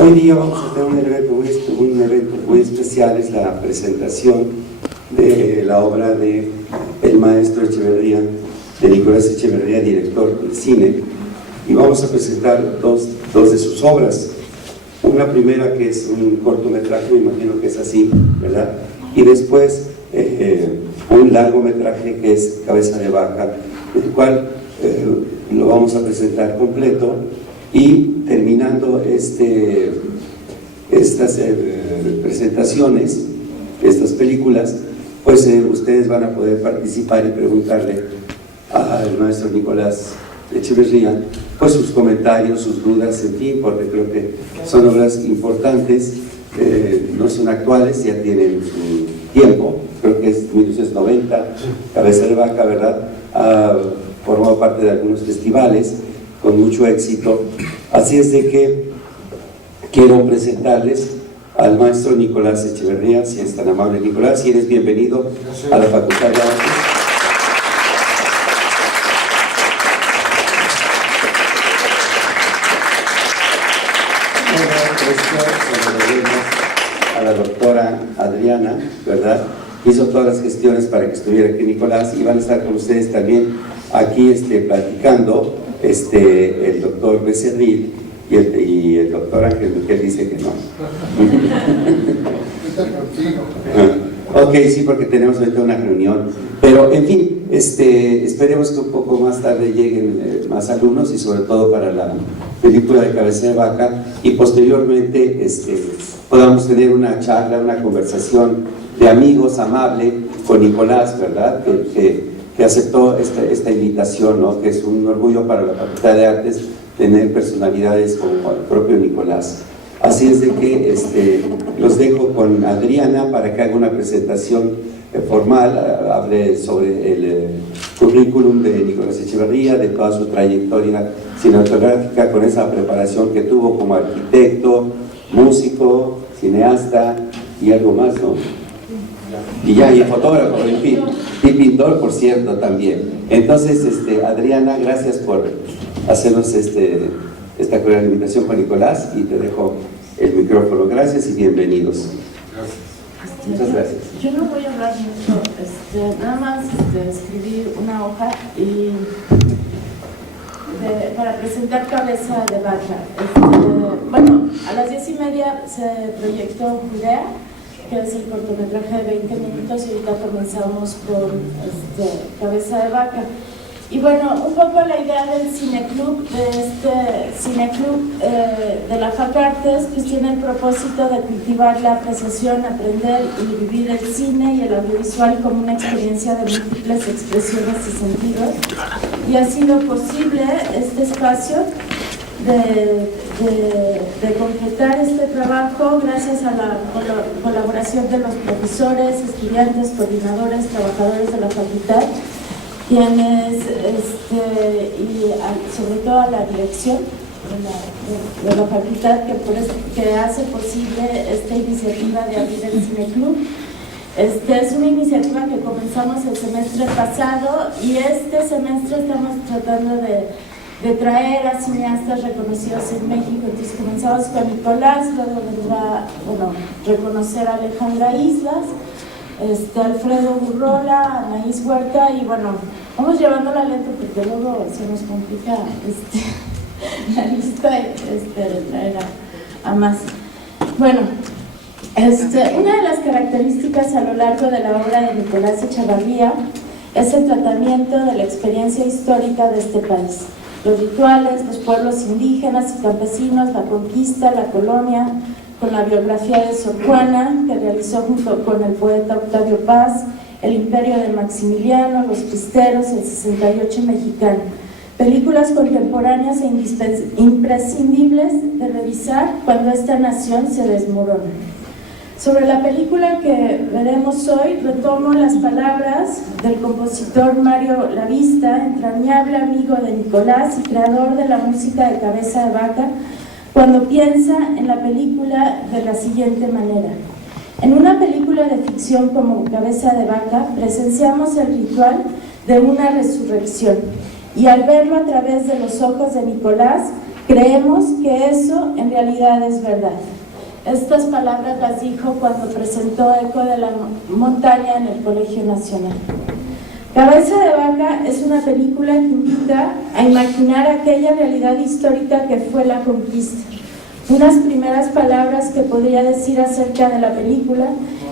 Hoy día vamos a tener un evento muy especial, es la presentación de la obra de el maestro Echeverría, de Nicolás Echeverría, director de cine, y vamos a presentar dos de sus obras. Una primera que es un cortometraje, me imagino que es así, ¿verdad? Y después un largometraje que es Cabeza de Vaca, el cual lo vamos a presentar completo, y terminando estas presentaciones, estas películas, pues ustedes van a poder participar y preguntarle al maestro Nicolás Echeverría pues sus comentarios, sus dudas, en fin, porque creo que son obras importantes, no son actuales, ya tienen su tiempo, creo que es 1990, Cabeza de Vaca, ¿verdad? Ha formado parte de algunos festivales con mucho éxito, así es de que quiero presentarles al maestro Nicolás Echeverría. Si es tan amable, Nicolás, si eres bienvenido a la Facultad de Artes. A la doctora Adriana, ¿verdad? Hizo todas las gestiones para que estuviera aquí Nicolás, y van a estar con ustedes también aquí platicando el doctor Becerril y el doctor Ángel Miguel dice que no. Ok, sí, porque tenemos ahorita una reunión, pero en fin, esperemos que un poco más tarde lleguen más alumnos, y sobre todo para la película de Cabeza de Vaca, y posteriormente podamos tener una charla, una conversación de amigos amable con Nicolás, ¿verdad? Que aceptó esta invitación, ¿no? Que es un orgullo para la Facultad de Artes tener personalidades como el propio Nicolás. Así es de que los dejo con Adriana para que haga una presentación formal, hable sobre el currículum de Nicolás Echeverría, de toda su trayectoria cinematográfica, con esa preparación que tuvo como arquitecto, músico, cineasta y algo más, ¿no? Y fotógrafo, en fin, y pintor, por cierto, también. Entonces, Adriana, gracias por hacernos esta cordial invitación con Nicolás, y te dejo el micrófono. Gracias y bienvenidos. Gracias. Muchas gracias. Yo no voy a hablar mucho, nada más escribir una hoja para presentar Cabeza de Vaca. Bueno, a las 10:30 se proyectó Judea, que es el cortometraje de 20 minutos, y ahorita comenzamos con Cabeza de Vaca. Y bueno, un poco la idea del cineclub, de la FAC Artes, pues tiene el propósito de cultivar la apreciación, aprender y vivir el cine y el audiovisual como una experiencia de múltiples expresiones y sentidos. Y ha sido posible este espacio de completar este trabajo gracias a la colaboración de los profesores, estudiantes, coordinadores, trabajadores de la facultad, quienes, y sobre todo a la dirección de la facultad que hace posible esta iniciativa de abrir el cineclub. Es una iniciativa que comenzamos el semestre pasado, y este semestre estamos tratando de traer a cineastas reconocidos en México. Entonces comenzamos con Nicolás, luego vendrá, reconocer a Alejandra Islas, Alfredo Burrola, Anaís Huerta, y bueno, vamos llevando la lenta porque luego se nos complica la lista de traer a más. Bueno, una de las características a lo largo de la obra de Nicolás Echeverría es el tratamiento de la experiencia histórica de este país. Los rituales, los pueblos indígenas y campesinos, la conquista, la colonia, con la biografía de Sor Juana, que realizó junto con el poeta Octavio Paz, el imperio de Maximiliano, los cristeros, el 68 mexicano. Películas contemporáneas e imprescindibles de revisar cuando esta nación se desmorona. Sobre la película que veremos hoy, retomo las palabras del compositor Mario Lavista, entrañable amigo de Nicolás y creador de la música de Cabeza de Vaca, cuando piensa en la película de la siguiente manera: en una película de ficción como Cabeza de Vaca, presenciamos el ritual de una resurrección, y al verlo a través de los ojos de Nicolás, Creemos que eso en realidad es verdad. Estas palabras las dijo cuando presentó Eco de la Montaña en el Colegio Nacional. Cabeza de Vaca es una película que invita a imaginar aquella realidad histórica que fue la conquista. Unas primeras palabras que podría decir acerca de la película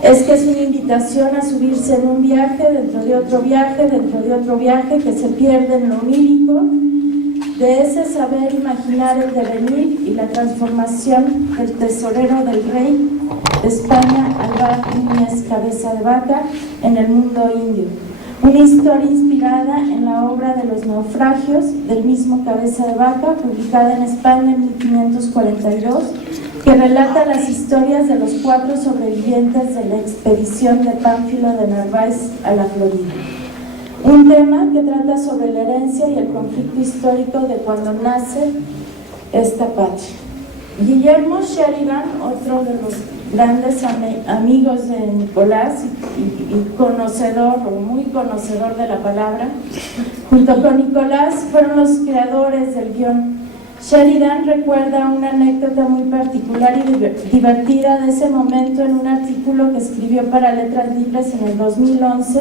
es que es una invitación a subirse en un viaje, dentro de otro viaje, dentro de otro viaje, que se pierde en lo onírico, de ese saber imaginar el devenir y la transformación del tesorero del rey de España, Álvar Núñez Cabeza de Vaca, en el mundo indio. Una historia inspirada en la obra de los naufragios del mismo Cabeza de Vaca, publicada en España en 1542, que relata las historias de los 4 sobrevivientes de la expedición de Pánfilo de Narváez a la Florida. Un tema que trata sobre la herencia y el conflicto histórico de cuando nace esta patria. Guillermo Sheridan, otro de los grandes amigos de Nicolás y conocedor, o muy conocedor de la palabra, junto con Nicolás fueron los creadores del guión. Sheridan recuerda una anécdota muy particular y divertida de ese momento en un artículo que escribió para Letras Libres en el 2011,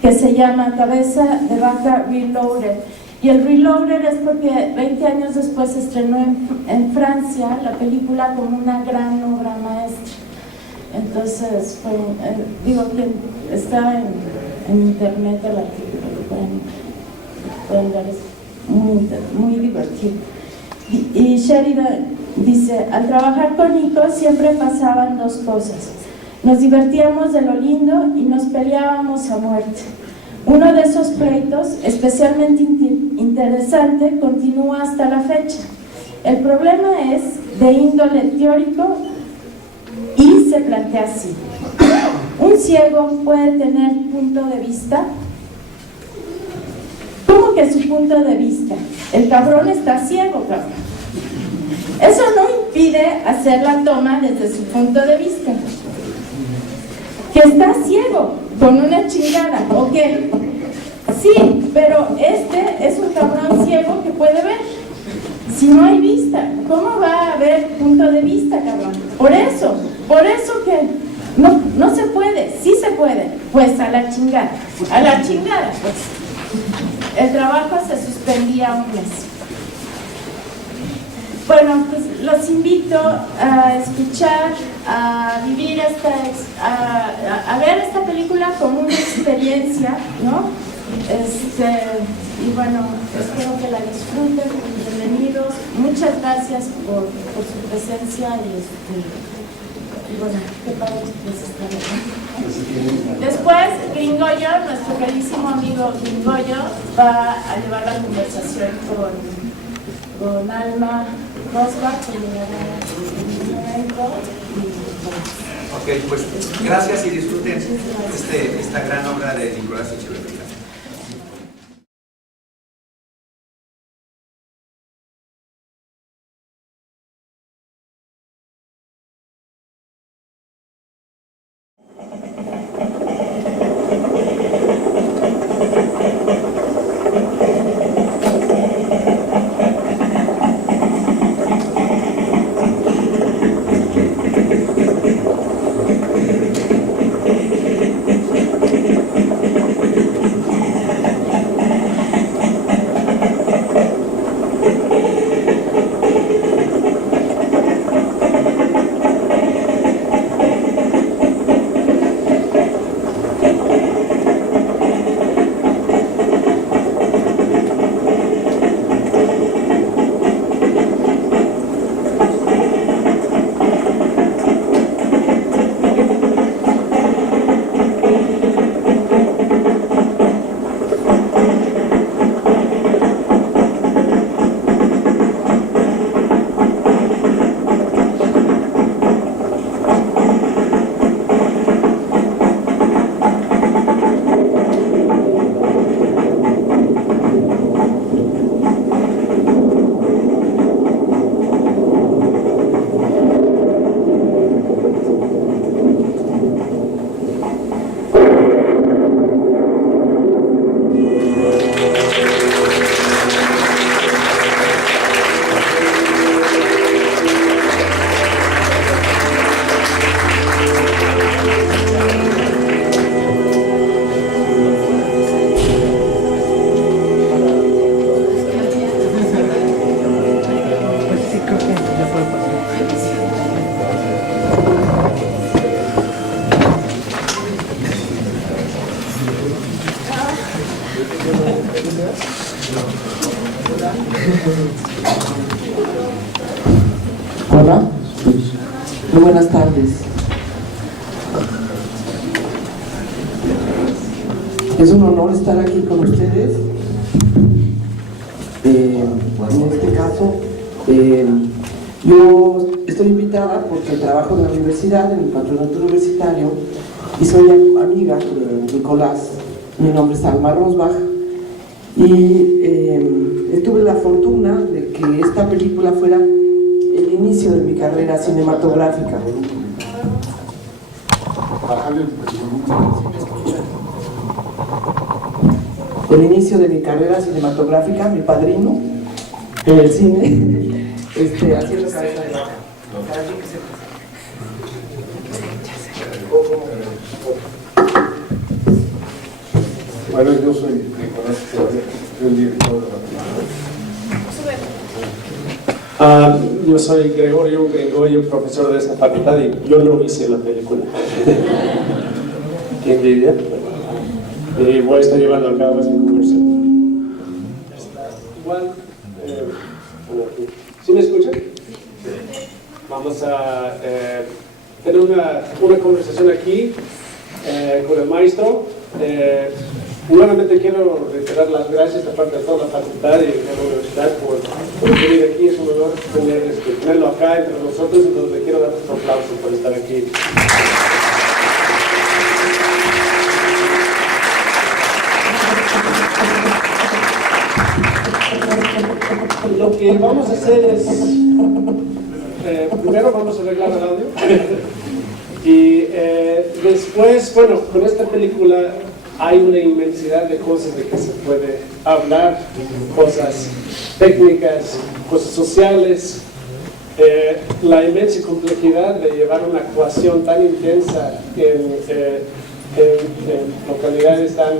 que se llama Cabeza de Vaca Reloaded. Y el Reloaded es porque 20 años después se estrenó en Francia la película como una gran obra maestra. Entonces, digo que está en internet el artículo, lo pueden ver, es muy divertido. Y Sheridan dice, al trabajar con Nico siempre pasaban 2 cosas. Nos divertíamos de lo lindo y nos peleábamos a muerte. Uno de esos pleitos, especialmente interesante, continúa hasta la fecha. El problema es de índole teórico y se plantea así. ¿Un ciego puede tener punto de vista? ¿Cómo que su punto de vista? El cabrón está ciego, cabrón. Eso no impide hacer la toma desde su punto de vista. Que está ciego, con una chingada, ¿o qué? Sí, pero este es un cabrón ciego que puede ver. Si no hay vista, ¿cómo va a haber punto de vista, cabrón? Por eso que no se puede, sí se puede, pues a la chingada, pues. El trabajo se suspendía un mes. Bueno, pues los invito a escuchar, a vivir a ver esta película como una experiencia, ¿no? Y bueno, espero que la disfruten, bienvenidos, muchas gracias por su presencia y bueno, qué padre que Después, Gringoyo, nuestro queridísimo amigo Gringoyo, va a llevar la conversación con Alma Rosbach, que llegará Ok, pues gracias y disfruten esta gran obra de Nicolás Echeverría. Hola, muy buenas tardes. Es un honor estar aquí con ustedes. En este caso, yo estoy invitada porque trabajo en la universidad, en el patronato universitario, y soy amiga de Nicolás. Mi nombre es Alma Rosbach, y tuve la fortuna de que esta película fuera el inicio de mi carrera cinematográfica. El inicio de mi carrera cinematográfica, mi padrino en el cine, haciendo cabeza de vaca. Bueno, yo soy Nicolás Chávez, el director de la película. Yo soy Gregorio profesor de esta facultad, y yo no hice la película. ¿Qué envidia? Y voy a estar llevando a cabo ese curso. Igual, ¿sí me escuchan? Vamos a tener una conversación aquí con el maestro. Nuevamente quiero reiterar las gracias de parte de toda la facultad y de la universidad por venir aquí. Es un honor tenerlo acá entre nosotros, entonces le quiero dar un aplauso por estar aquí. Lo que vamos a hacer es, primero vamos a arreglar el audio y después, bueno, con esta película hay una inmensidad de cosas de que se puede hablar, cosas técnicas, cosas sociales, la inmensa complejidad de llevar una actuación tan intensa en localidades tan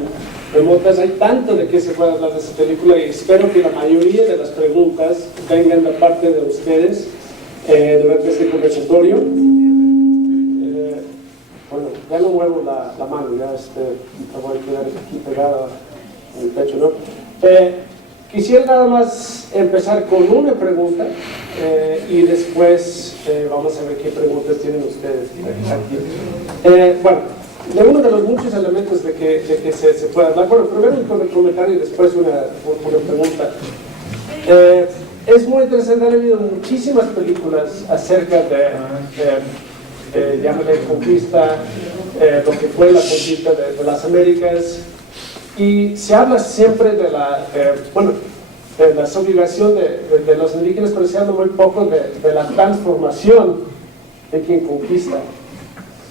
remotas. Hay tanto de qué se puede hablar de esta película, y espero que la mayoría de las preguntas vengan de parte de ustedes durante este conversatorio. Bueno, ya no muevo la mano, ya me voy a quedar aquí pegada en el pecho, ¿no? Quisiera nada más empezar con una pregunta y después vamos a ver qué preguntas tienen ustedes aquí. Bueno, de uno de los muchos elementos de que se puede hablar, bueno, primero un comentario y después una pregunta. Es muy interesante, han habido muchísimas películas acerca llámale conquista, lo que fue la conquista de las Américas, y se habla siempre de la sublevación de los indígenas, pero se habla muy poco de la transformación de quien conquista.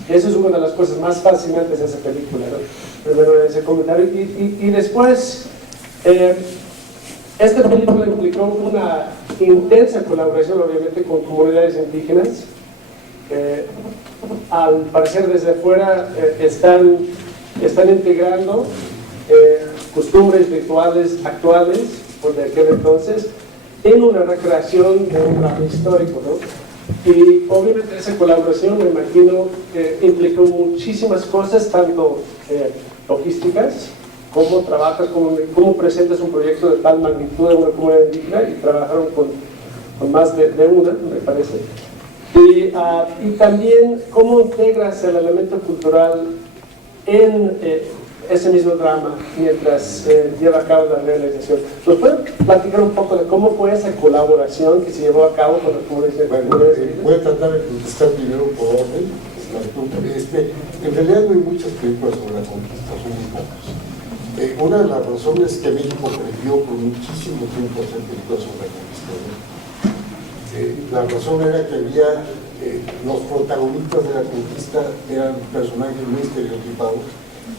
Eso es una de las cosas más fascinantes de esa película, ¿no? Primero ese comentario, y después esta película implicó una intensa colaboración, obviamente, con comunidades indígenas. Al parecer desde afuera están integrando costumbres rituales actuales por de aquel entonces en una recreación de un drama histórico, ¿no? Y obviamente esa colaboración, me imagino, implicó muchísimas cosas, tanto logísticas, cómo trabajas, cómo presentas un proyecto de tal magnitud en una comunidad indígena, y trabajaron con más de una, me parece. Y también cómo integras el elemento cultural en ese mismo drama mientras lleva a cabo la realización. ¿Nos pueden platicar un poco de cómo fue esa colaboración que se llevó a cabo con las comunidades? Bueno, voy a tratar de contestar primero por orden. En realidad no hay muchas películas sobre la conquista, son muy pocas. Una de las razones que México perdió por muchísimo tiempo hacer películas sobre la conquista, ¿no? La razón era que había los protagonistas de la conquista eran personajes muy estereotipados,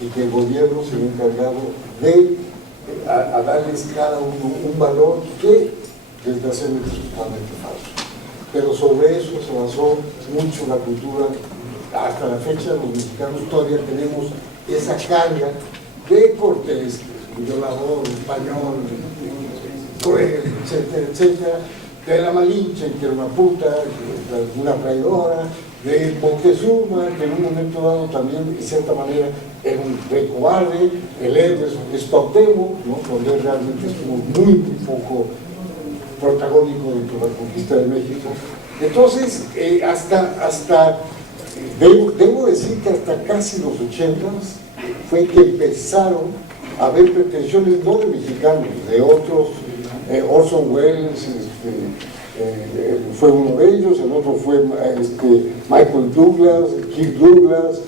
y que el gobierno se había encargado de a darles cada uno un valor que desgraciadamente es totalmente falso. Pero sobre eso se basó mucho la cultura. Hasta la fecha los mexicanos todavía tenemos esa carga de Cortés, violador, español, cruel, etcétera, etcétera, de la Malinche, que era una puta, una traidora, de Moctezuma, que en un momento dado también, de cierta manera, un rey cobarde, el héroe es Cuauhtémoc, ¿no? Donde él realmente estuvo muy poco protagónico dentro de la conquista de México. Entonces, debo decir que hasta casi los 80s fue que empezaron a haber pretensiones no de mexicanos, de otros. Orson Welles fue uno de ellos, el otro fue Michael Douglas, Kirk Douglas,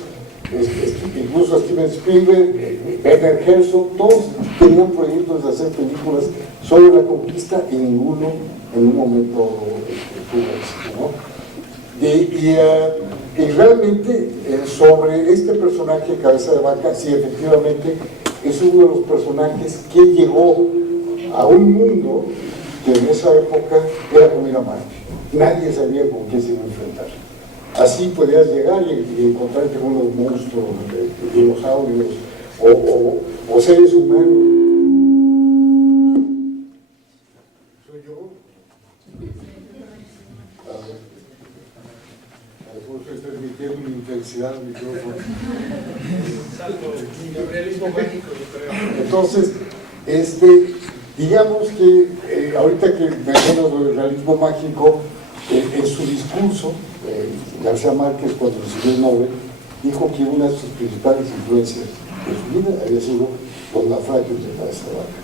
incluso Steven Spielberg, Werner Herzog. Todos tenían proyectos de hacer películas sobre la conquista y ninguno en un momento tuvo éxito, ¿no? Y realmente sobre este personaje, Cabeza de Vaca, sí, efectivamente es uno de los personajes que llegó a un mundo que en esa época era como ir a Marte. Nadie sabía con qué se iba a enfrentar. Así podías llegar y encontrarte con unos monstruos, dinosaurios o seres humanos. ¿Soy yo? A lo mejor estoy transmitiendo una intensidad al micrófono. Entonces, digamos que ahorita que mencionas lo del realismo mágico, en su discurso, García Márquez, cuando recibió el Nobel, dijo que una de sus principales influencias de su vida había sido los naufragios de Cabeza de Vaca.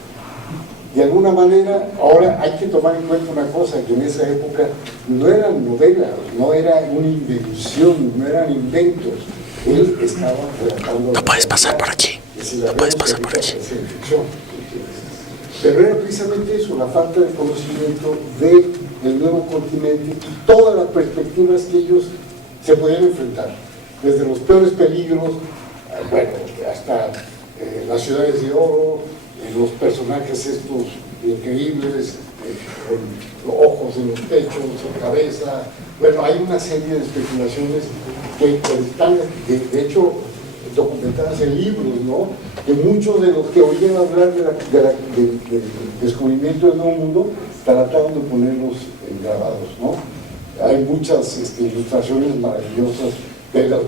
De alguna manera, ahora hay que tomar en cuenta una cosa, que en esa época no eran novelas, no era una invención, no eran inventos. Él estaba relatando... No puedes pasar por aquí. No puedes pasar por aquí. Pero era precisamente eso, la falta de conocimiento del nuevo continente y todas las perspectivas que ellos se podían enfrentar, desde los peores peligros, bueno, hasta las ciudades de oro, los personajes estos increíbles, con ojos en los pechos, en cabeza. Bueno, hay una serie de especulaciones que están, de hecho, documentadas en libros, ¿no? Que muchos de los que oían hablar del descubrimiento del Nuevo Mundo trataron de ponerlos grabados, ¿no? Hay muchas ilustraciones maravillosas de las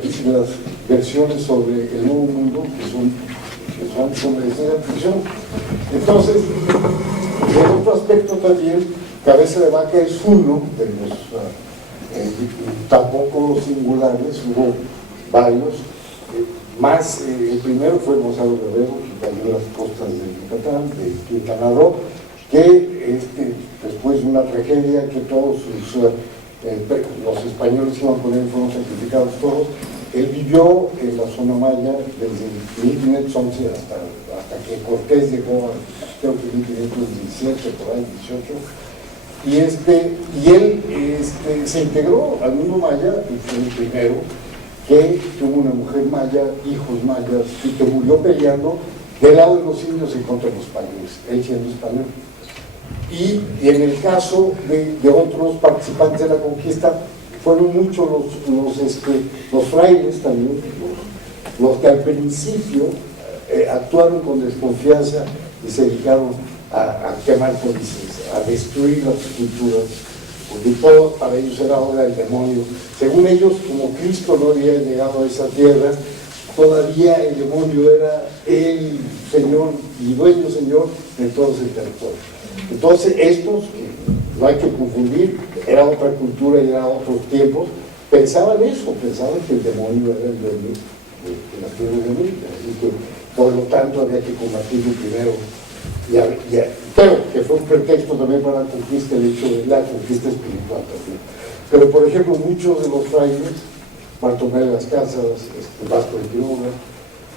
versiones sobre el Nuevo Mundo que son sobre esa ficción. Entonces, en otro aspecto también, Cabeza de Vaca es uno de los tampoco singulares, hubo varios. El primero fue Gonzalo Guerrero, que cayó en las costas de Yucatán, de Quintana Roo, que después de una tragedia que todos los españoles iban a poner, fueron sacrificados todos. Él vivió en la zona maya desde 1511 hasta que Cortés llegó, creo que 1517, por ahí, 18. Y él se integró al mundo maya y fue el primero que tuvo una mujer maya, hijos mayas, y que murió peleando del lado de los indios en contra de los españoles, él siendo español. Y en el caso de otros participantes de la conquista, fueron muchos los frailes también, los que al principio actuaron con desconfianza y se dedicaron a quemar códices, a destruir las esculturas, porque todo para ellos era obra del demonio. Según ellos, como Cristo no había llegado a esa tierra, todavía el demonio era el Señor y dueño Señor de todo ese territorio. Entonces estos, no hay que confundir, era otra cultura y eran otros tiempos, pensaban eso, pensaban que el demonio era el dueño de las tierras de América y que por lo tanto había que combatirlo primero. Pero que fue un pretexto también para la conquista, el hecho de la conquista espiritual también. Pero por ejemplo, muchos de los frailes, Bartolomé de las Casas, Vasco de Quiroga,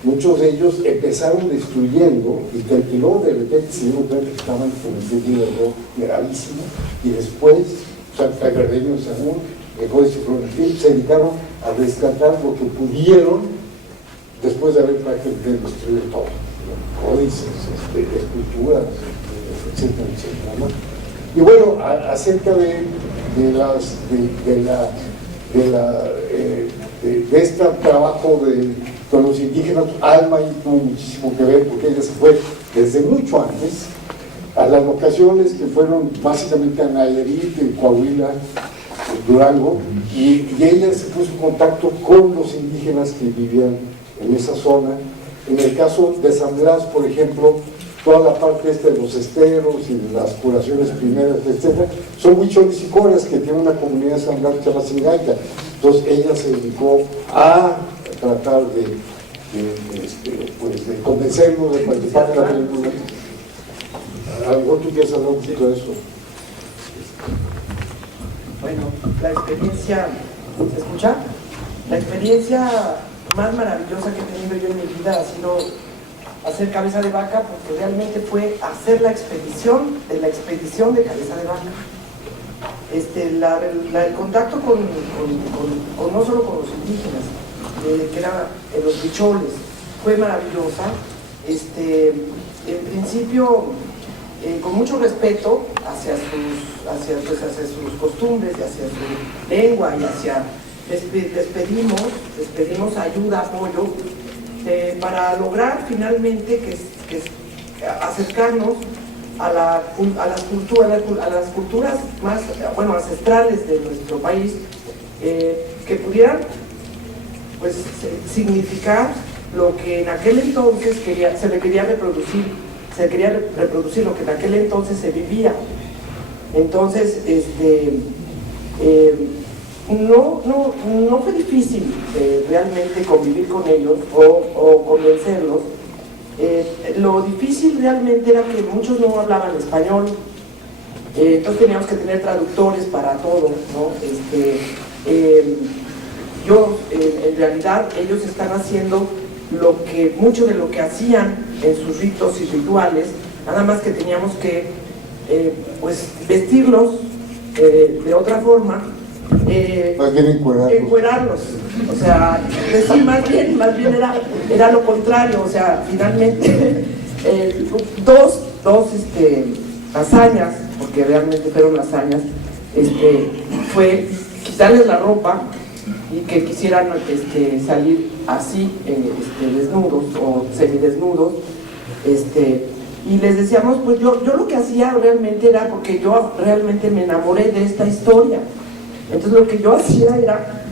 muchos de ellos empezaron destruyendo y luego de repente se dieron cuenta que estaban cometiendo un error gravísimo y después, San Fernando de Sagún, el Códice Florentín, se dedicaron a rescatar lo que pudieron después de haber prácticamente destruido todo, ¿no? Códices, esculturas, etcétera, etcétera, ¿no? Y bueno, acerca de este trabajo con los indígenas, Alma tuvo muchísimo que ver porque ella se fue desde mucho antes a las locaciones que fueron básicamente a Nayarit, Coahuila, Durango, y ella se puso en contacto con los indígenas que vivían en esa zona. En el caso de San Blas, por ejemplo, toda la parte de los esteros y de las curaciones primeras, etcétera, son huicholes y coras que tiene una comunidad de San Blas que se llama Singaita. Entonces ella se dedicó a tratar de convencernos de participar en la película. A lo mejor tú quieres hablar un poquito de eso. Bueno, la experiencia, ¿se escucha? La experiencia más maravillosa que he tenido yo en mi vida ha sido hacer Cabeza de Vaca, porque realmente fue hacer la expedición de Cabeza de Vaca. El contacto con no solo con los indígenas, que eran los huicholes, fue maravillosa. En principio, con mucho respeto hacia sus costumbres y hacia su lengua, y les pedimos ayuda, apoyo, para lograr finalmente que acercarnos a las culturas más ancestrales de nuestro país, que pudieran pues significar lo que en aquel entonces se quería reproducir lo que en aquel entonces se vivía. Entonces, no fue difícil realmente convivir con ellos o convencerlos. Lo difícil realmente era que muchos no hablaban español, entonces teníamos que tener traductores para todo, ¿no? En realidad ellos están haciendo mucho de lo que hacían en sus ritos y rituales, nada más que teníamos que vestirlos de otra forma, encuerarlos, o sea, decir más bien era lo contrario, o sea, finalmente dos hazañas, porque realmente fueron hazañas, fue quitarles la ropa y que quisieran salir así, desnudos o semidesnudos, y les decíamos, pues yo lo que hacía realmente era, porque yo realmente me enamoré de esta historia, entonces lo que yo hacía era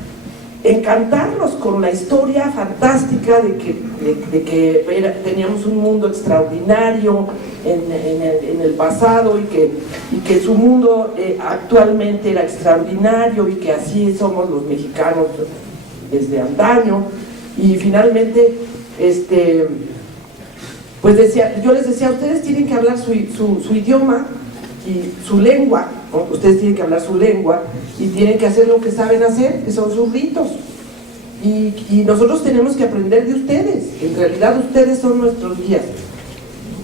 encantarlos con la historia fantástica de que teníamos un mundo extraordinario en el pasado, y que su mundo actualmente era extraordinario, y que así somos los mexicanos desde antaño. Y finalmente pues yo les decía, ustedes tienen que hablar su idioma y su lengua, ¿no? Ustedes tienen que hablar su lengua y tienen que hacer lo que saben hacer, que son sus ritos, y nosotros tenemos que aprender de ustedes. En realidad ustedes son nuestros guías.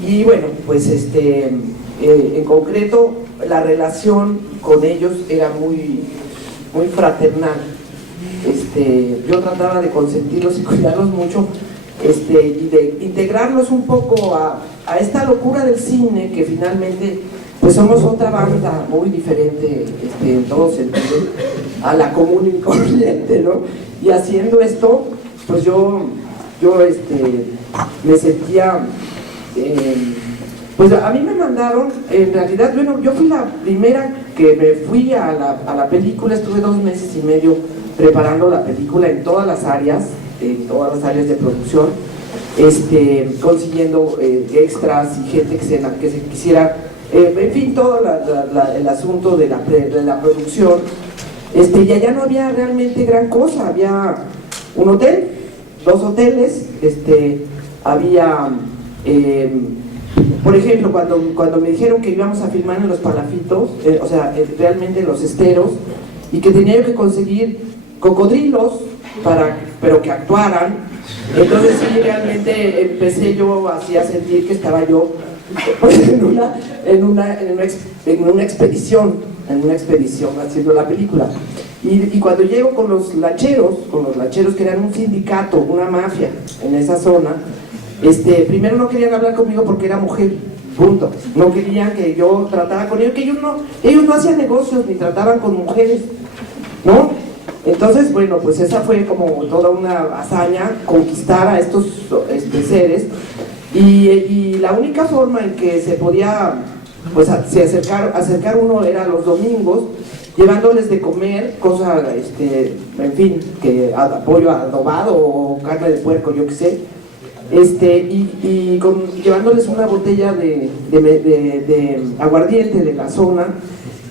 Y bueno, pues en concreto la relación con ellos era muy fraternal. Yo trataba de consentirlos y cuidarlos mucho, y de integrarlos un poco a esta locura del cine, que finalmente pues somos otra banda muy diferente en todos sentidos a la común y corriente, ¿no? Y haciendo esto, pues yo me sentía, pues a mí me mandaron, en realidad, bueno, yo fui la primera que me fui a la película, estuve 2 meses y medio preparando la película en todas las áreas de producción, consiguiendo extras y gente que se quisiera, en fin, todo el asunto de la producción. Y allá no había realmente gran cosa, había un hotel, 2 hoteles, había, por ejemplo, cuando me dijeron que íbamos a filmar en los Palafitos, o sea, realmente en los esteros, y que tenía que conseguir cocodrilos pero que actuaran, entonces sí, realmente empecé yo así a sentir que estaba yo pues, en una expedición haciendo la película. Y cuando llego con los lacheros que eran un sindicato, una mafia en esa zona, primero no querían hablar conmigo porque era mujer, punto. No querían que yo tratara con ellos, que ellos no hacían negocios ni trataban con mujeres, ¿no? Entonces, bueno, pues esa fue como toda una hazaña, conquistar a estos seres, y la única forma en que se podía pues se acercar uno era los domingos, llevándoles de comer, cosa, en fin, pollo adobado o carne de puerco, yo qué sé, llevándoles una botella de aguardiente de la zona,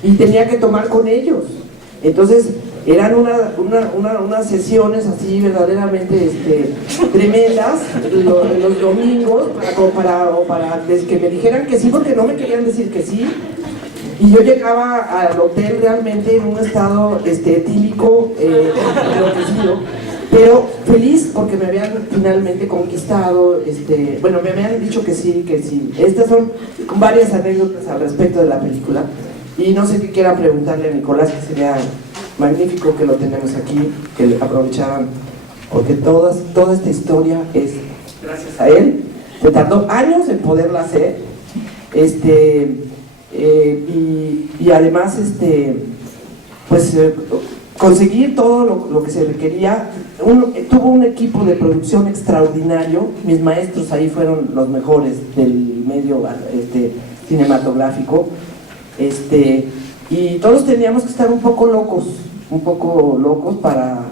y tenía que tomar con ellos. Entonces eran unas sesiones así verdaderamente tremendas los domingos para que me dijeran que sí, porque no me querían decir que sí. Y yo llegaba al hotel realmente en un estado etílico, enloquecido, pero feliz porque me habían finalmente conquistado. Bueno, me habían dicho que sí, que sí. Estas son varias anécdotas al respecto de la película, y no sé qué quiera preguntarle a Nicolás, que sería magnífico que lo tenemos aquí, que aprovecharan, porque toda esta historia es gracias a él. Se tardó años en poderla hacer, y además pues conseguir todo lo que se requería. Tuvo un equipo de producción extraordinario. Mis maestros ahí fueron los mejores del medio cinematográfico, y todos teníamos que estar un poco locos para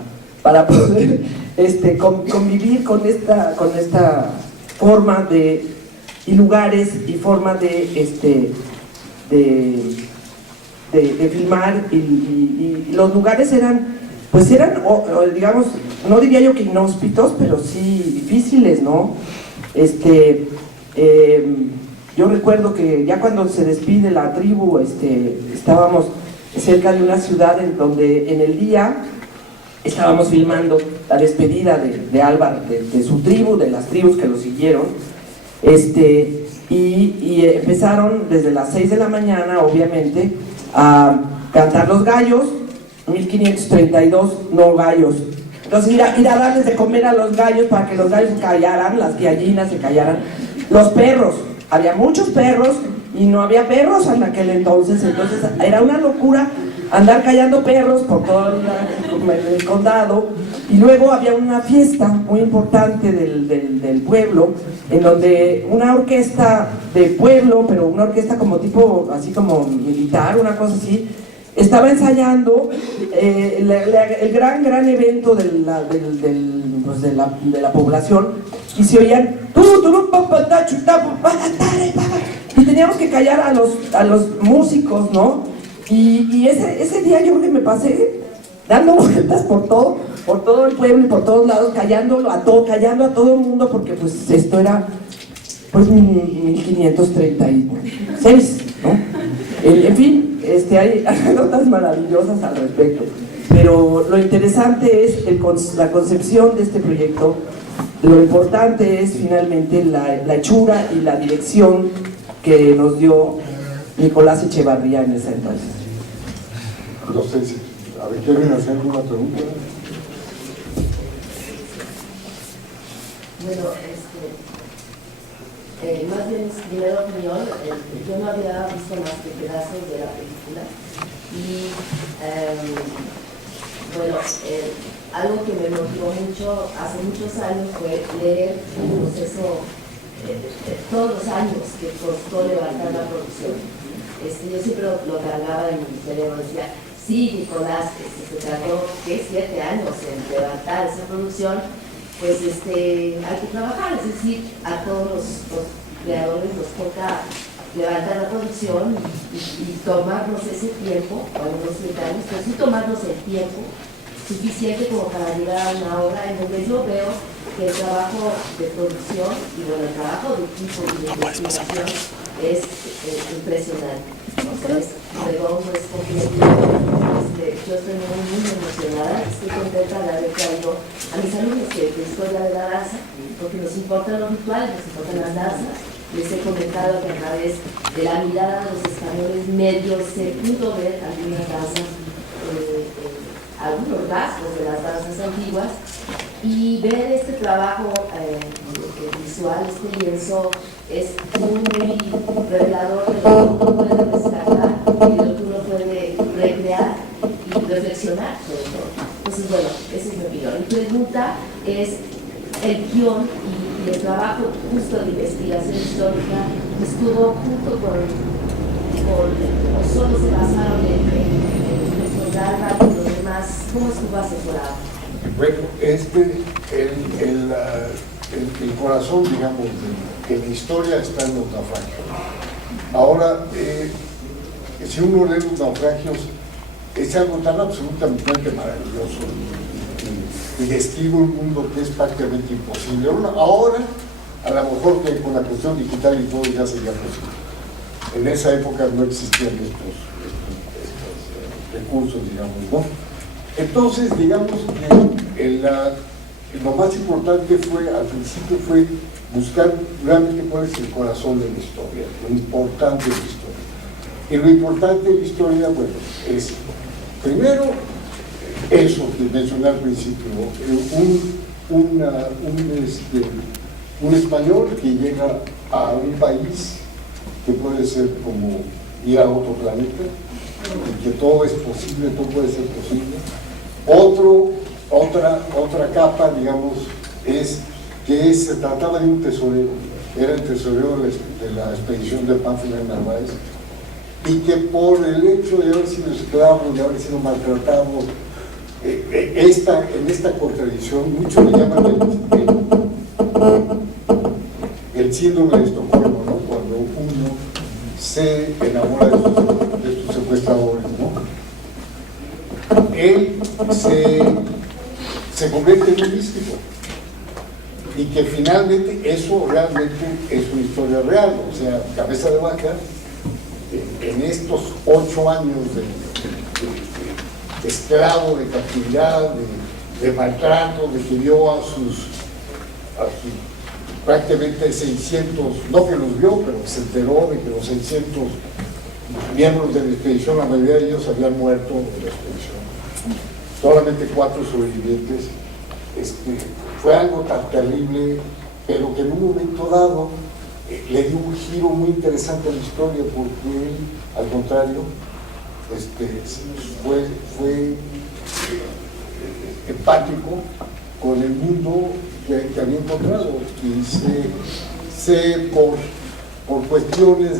poder convivir con esta forma y lugares y forma de filmar, y los lugares eran, digamos, no diría yo que inhóspitos, pero sí difíciles, ¿no? Yo recuerdo que ya cuando se despide la tribu, estábamos cerca de una ciudad en donde en el día estábamos filmando la despedida de Álvaro, de su tribu, de las tribus que lo siguieron, y empezaron desde las 6 de la mañana, obviamente, a cantar los gallos. 1532 no gallos. Entonces ir a darles de comer a los gallos para que los gallos se callaran, las gallinas se callaran. Los perros, había muchos perros y no había perros en aquel entonces era una locura andar callando perros por todo el condado. Y luego había una fiesta muy importante del pueblo, en donde una orquesta de pueblo, pero una orquesta como tipo, así como militar, una cosa así, estaba ensayando el gran evento de la población, y se oían y teníamos que callar a los músicos, ¿no? Y ese día yo creo que me pasé dando vueltas por todo el pueblo y por todos lados, callando a todo el mundo, porque pues esto era pues 1536, ¿no? En fin, hay anécdotas maravillosas al respecto, pero lo interesante es la concepción de este proyecto. Lo importante es finalmente la hechura y la dirección que nos dio Nicolás Echevarría en ese entonces. No sé si, ¿quieren hacer alguna pregunta? Bueno, más bien es primera opinión. Yo no había visto más que pedazos de la película, y bueno, algo que me motivó mucho hace muchos años fue leer el proceso, todos los años que costó levantar la producción. Yo siempre lo cargaba en mi cerebro, decía, sí, Nicolás, se tardó 7 años en levantar esa producción, pues hay que trabajar, es decir, a todos los creadores nos toca levantar la producción y tomarnos ese tiempo, unos 7 años, pero sí tomarnos el tiempo suficiente como para llegar a una obra en donde yo veo que el trabajo de producción y bueno, el trabajo de equipo y de investigación es impresionante. O sea, es redondo, es completo. Yo estoy muy emocionada, estoy contenta de haber traído a mis alumnos de historia de la danza, porque nos importan los rituales, nos importan las danzas. Les he comentado que a través de la mirada de los españoles medios se pudo ver algunas danzas, algunos rasgos de las danzas antiguas, y ver este trabajo visual, este lienzo, es muy revelador de lo que uno puede rescatar y de lo que uno puede recrear y reflexionar sobre todo. Entonces, bueno, esa es mi opinión. Mi pregunta es el guión y el trabajo justo de investigación histórica estuvo junto con solo se basaron en los textos de Álvaro y los demás? ¿Cómo estuvo asesorado? Bueno, el corazón, digamos, de la historia está en los naufragios. Ahora, si uno lee los naufragios, es algo tan absolutamente maravilloso y describe un mundo que es prácticamente imposible. Ahora, a lo mejor que con la cuestión digital y todo ya sería posible. En esa época no existían estos recursos, digamos, ¿no? Entonces, digamos que lo más importante al principio fue buscar realmente cuál es el corazón de la historia, lo importante de la historia. Y lo importante de la historia, bueno, es, primero, eso que mencioné al principio, un español que llega a un país que puede ser como ir a otro planeta, y que todo es posible, todo puede ser posible. Otra capa, digamos, es que se trataba de un tesorero, era el tesorero de la expedición de Pánfilo de Narváez, y que por el hecho de haber sido esclavo, de haber sido maltratado, en esta contradicción, muchos le llaman el síndrome de Estocolmo, ¿no? Cuando uno se enamora de sus secuestradores, ¿no? Él se convierte en un místico, y que finalmente eso realmente es una historia real. O sea, Cabeza de Vaca, en estos 8 años de esclavo, de captividad, de maltrato, de que vio a sus prácticamente 600, no que los vio, pero se enteró de que los 600 miembros de la expedición, la mayoría de ellos habían muerto en la expedición. Solamente 4 sobrevivientes. Fue algo tan terrible, pero que en un momento dado le dio un giro muy interesante a la historia, porque él, al contrario, fue empático con el mundo que había encontrado, y por cuestiones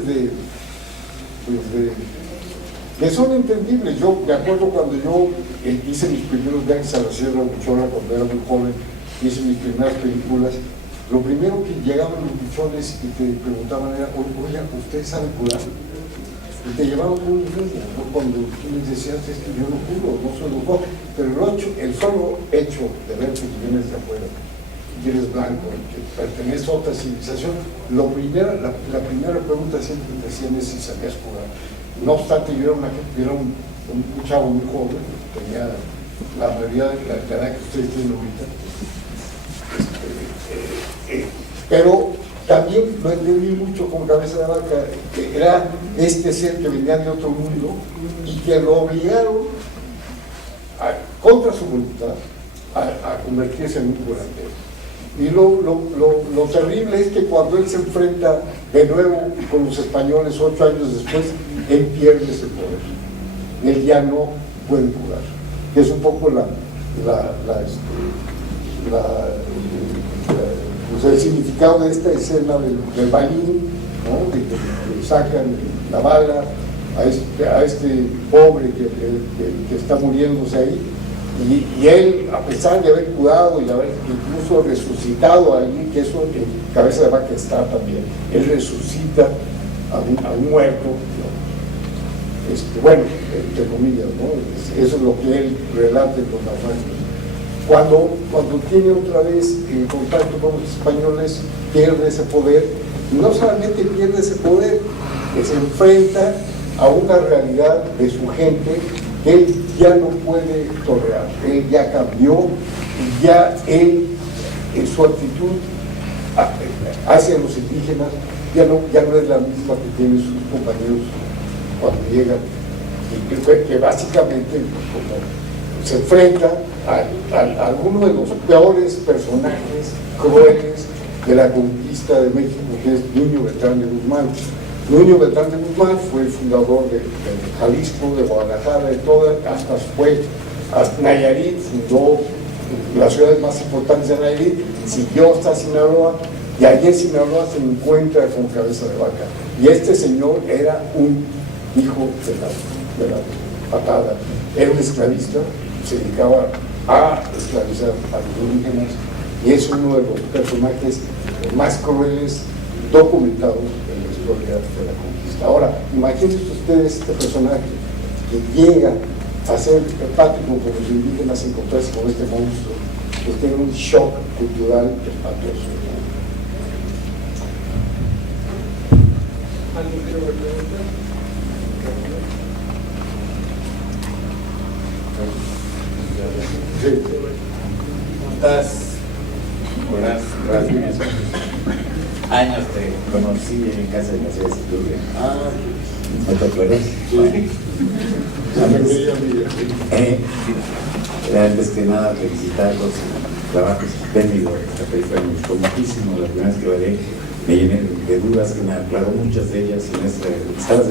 que son entendibles. Yo me acuerdo cuando yo hice mis primeros viajes a la Sierra Buchona, cuando era muy joven, hice mis primeras películas. Lo primero que llegaban los buchones y te preguntaban era: oye, ¿usted sabe curar? Y te llevaban con un niño, ¿no? Cuando tú les decías: es que yo no curo, no soy doctor, pero el solo hecho de ver que vienes de afuera, que eres blanco, que perteneces a otra civilización, la primera pregunta siempre te hacían es si sabías curar. No obstante, yo era un chavo muy joven, tenía la mayoría de la edad que ustedes tienen ahorita. Pero también lo entendí mucho con Cabeza de Vaca, que era este ser que venía de otro mundo y que lo obligaron, contra su voluntad, a convertirse en un curandero. Y lo terrible es que cuando él se enfrenta de nuevo con los españoles 8 años después, él pierde ese poder. Él ya no puede curar. Que es un poco el significado de esta escena del balín, ¿no? De que sacan la bala a este pobre que está muriéndose ahí. Y él, a pesar de haber curado y de haber incluso resucitado a alguien, que eso en Cabeza de Vaca está también, él resucita a un muerto, ¿no? Bueno, entre comillas, ¿no? Eso es lo que él relata en los naufragios. Cuando tiene otra vez el contacto con los españoles, pierde ese poder, y no solamente pierde ese poder, que se enfrenta a una realidad de su gente que él ya no puede tolerar. Él ya cambió, y ya él, en su actitud hacia los indígenas, ya no es la misma que tienen sus compañeros cuando llegan, y que básicamente como se enfrenta a uno de los peores personajes crueles de la conquista de México, que es Nuño Beltrán de Guzmán. Nuño Beltrán de Guzmán fue el fundador de Jalisco, de Guadalajara, de toda, hasta fue a Nayarit, fundó las ciudades más importantes de Nayarit, siguió hasta Sinaloa, y allí en Sinaloa se encuentra con Cabeza de Vaca. Y este señor era un hijo de la patada, era un esclavista, se dedicaba a esclavizar a los indígenas y es uno de los personajes más crueles documentados en la historia de la conquista. Ahora, imagínense ustedes este personaje que llega a ser empático con los indígenas, encontrarse con este monstruo, pues tiene un shock cultural espantoso. Sí. ¿Estás? Buenas gracias. Años te conocí en casa de la ciudad de Citurria. ¿No te acuerdas? Sí. Antes que nada, felicitarlos. El trabajo espléndido. Esta película me gustó muchísimo. La primera vez que veré me llené de dudas, que me aclaró muchas de ellas. Estabas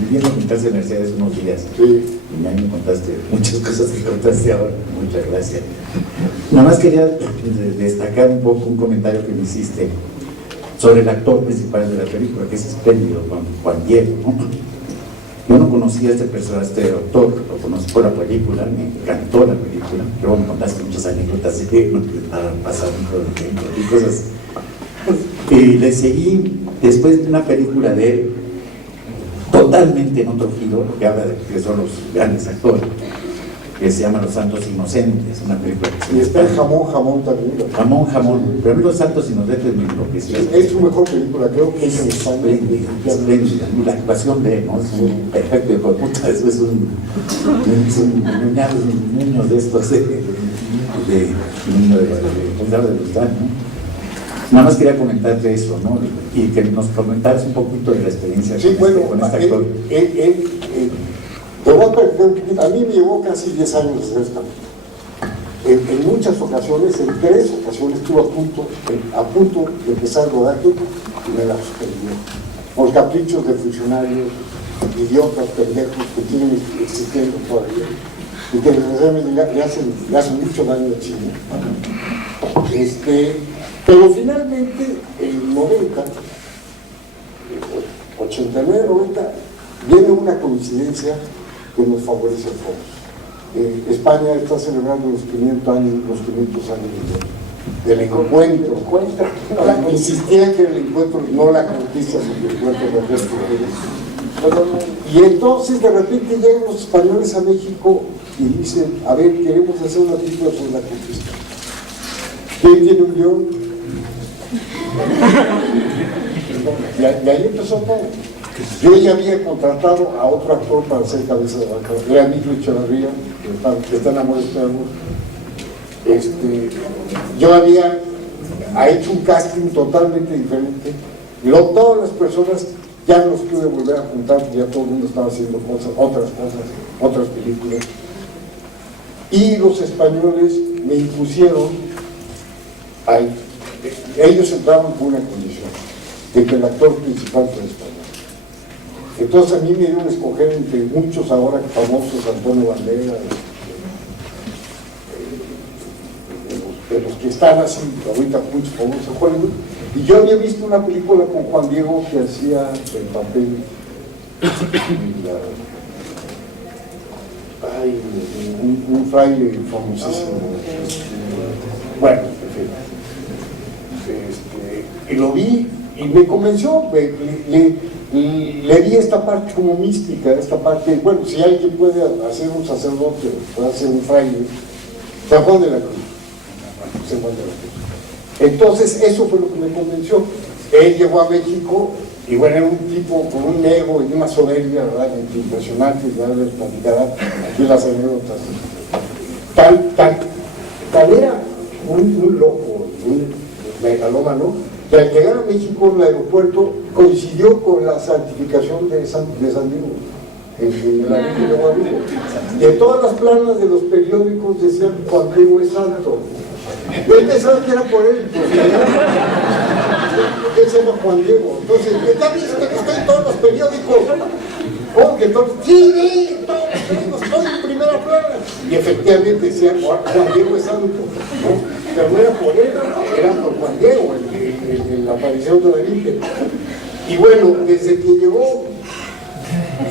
viviendo en casa de Mercedes unos días. Sí. Y a mí me contaste muchas cosas que contaste ahora. Muchas gracias. Nada más quería destacar un poco un comentario que me hiciste sobre el actor principal de la película, que es espléndido, Juan Diego, ¿no? Yo no conocía a este personaje, este actor, lo conocí por la película, me encantó la película, luego me contaste muchas anécdotas de no pasar todo el tiempo y cosas. Y le seguí después de una película de él, totalmente en otro giro, que habla de que son los grandes actores, que se llama Los Santos Inocentes, una película que Y está el Jamón también. Jamón, pero a mí Los Santos Inocentes me enloqueció. Es su mejor película, creo que es espléndida. Y la actuación de él, ¿no? Es un perfecto hijo de puta, eso es un niño de estos, de Lustán, ¿no? Nada más quería comentarte eso, ¿no? Y que nos comentaras un poquito de la experiencia sí, bueno, con este actor. A mí me llevó casi 10 años hacer esta película. En muchas ocasiones, en 3 ocasiones, estuve a punto de empezar el rodaje y me la suspendió. Por caprichos de funcionarios, idiotas, pendejos que siguen existiendo todavía y que desgraciadamente le hacen mucho daño al cine. Pero finalmente, en 90, 89, 90, viene una coincidencia que nos favorece a todos. España está celebrando los 500 años del encuentro. Insistía que el encuentro, no la conquista, sino el encuentro de los pueblos. Y entonces de repente llegan los españoles a México y dicen, a ver, queremos hacer una película sobre la conquista. ¿Quién tiene un guión? Y ahí empezó todo. Yo ya había contratado a otro actor para hacer cabeza de vaca, era Emilio Echeverría, que está en Amores Perros. Yo había hecho un casting totalmente diferente. Todas las personas ya no los pude volver a juntar, ya todo el mundo estaba haciendo otras películas. Y los españoles me impusieron, ellos entraban con una condición, de que el actor principal fuera español. Entonces a mí me dieron a escoger entre muchos ahora famosos, Antonio Banderas, de los que están así, ahorita muchos famosos en Hollywood, y yo había visto una película con Juan Diego que hacía el papel un fraile famosísimo. Bueno, y lo vi y me convenció, le di esta parte como mística, esta parte, bueno, si alguien puede hacer un sacerdote, puede hacer un fraile, San Juan de la Cruz. Entonces eso fue lo que me convenció. Él llegó a México y bueno, era un tipo con un ego y una soberbia, ¿verdad?, impresionante, ya les platicará aquí las anécdotas. Tal era un loco, un megalómano, que al llegar a México en el aeropuerto coincidió con la santificación de San Diego, en la Virgen de Guadalupe. Y en todas las planas de los periódicos decían Juan Diego es santo. Él pensaba que era por él, porque él se llama Juan Diego. Entonces, ¿ya viste que estoy en todos los periódicos? ¿Cómo que entonces? Sí, todos los periódicos, estoy en primera plana. Y efectivamente decían Juan Diego es santo, ¿no? Pero no era por él, era por Juan Diego, la aparición de la Virgen. Y bueno, desde que llegó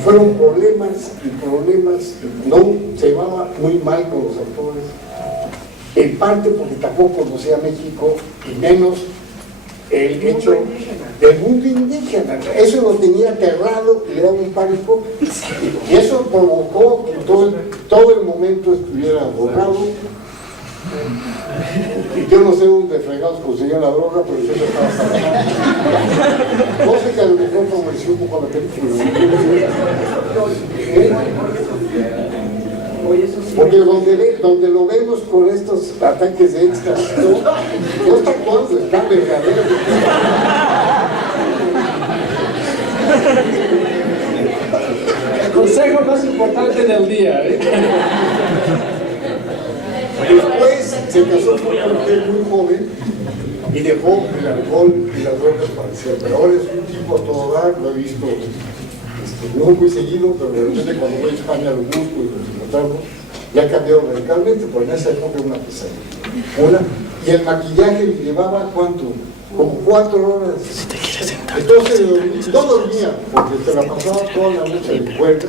fueron problemas y problemas, no, se llevaba muy mal con los actores, en parte porque tampoco conocía a México y menos el hecho del mundo indígena. Eso lo tenía aterrado y le daba un pánico, y eso provocó que todo el momento estuviera borrado. Y yo no sé dónde fregados conseguían la droga, pero yo estaba trabajando. No sé, que a lo mejor favoreció un poco la película. Porque donde lo vemos con estos ataques de éxtasis, no está actuando, está verdadero. El consejo más importante del día, ¿eh? Después se casó con una mujer muy joven y dejó el alcohol y las drogas para siempre. Pero ahora es un tipo a todo dar, lo he visto no muy seguido, pero de repente cuando voy a España lo busco y lo encontramos. Ya ha cambiado radicalmente, pero en esa época era una pesadilla. Y el maquillaje le llevaba, ¿cuánto? Como 4 horas. Entonces no dormía, porque te la pasaba toda la noche en el puerto.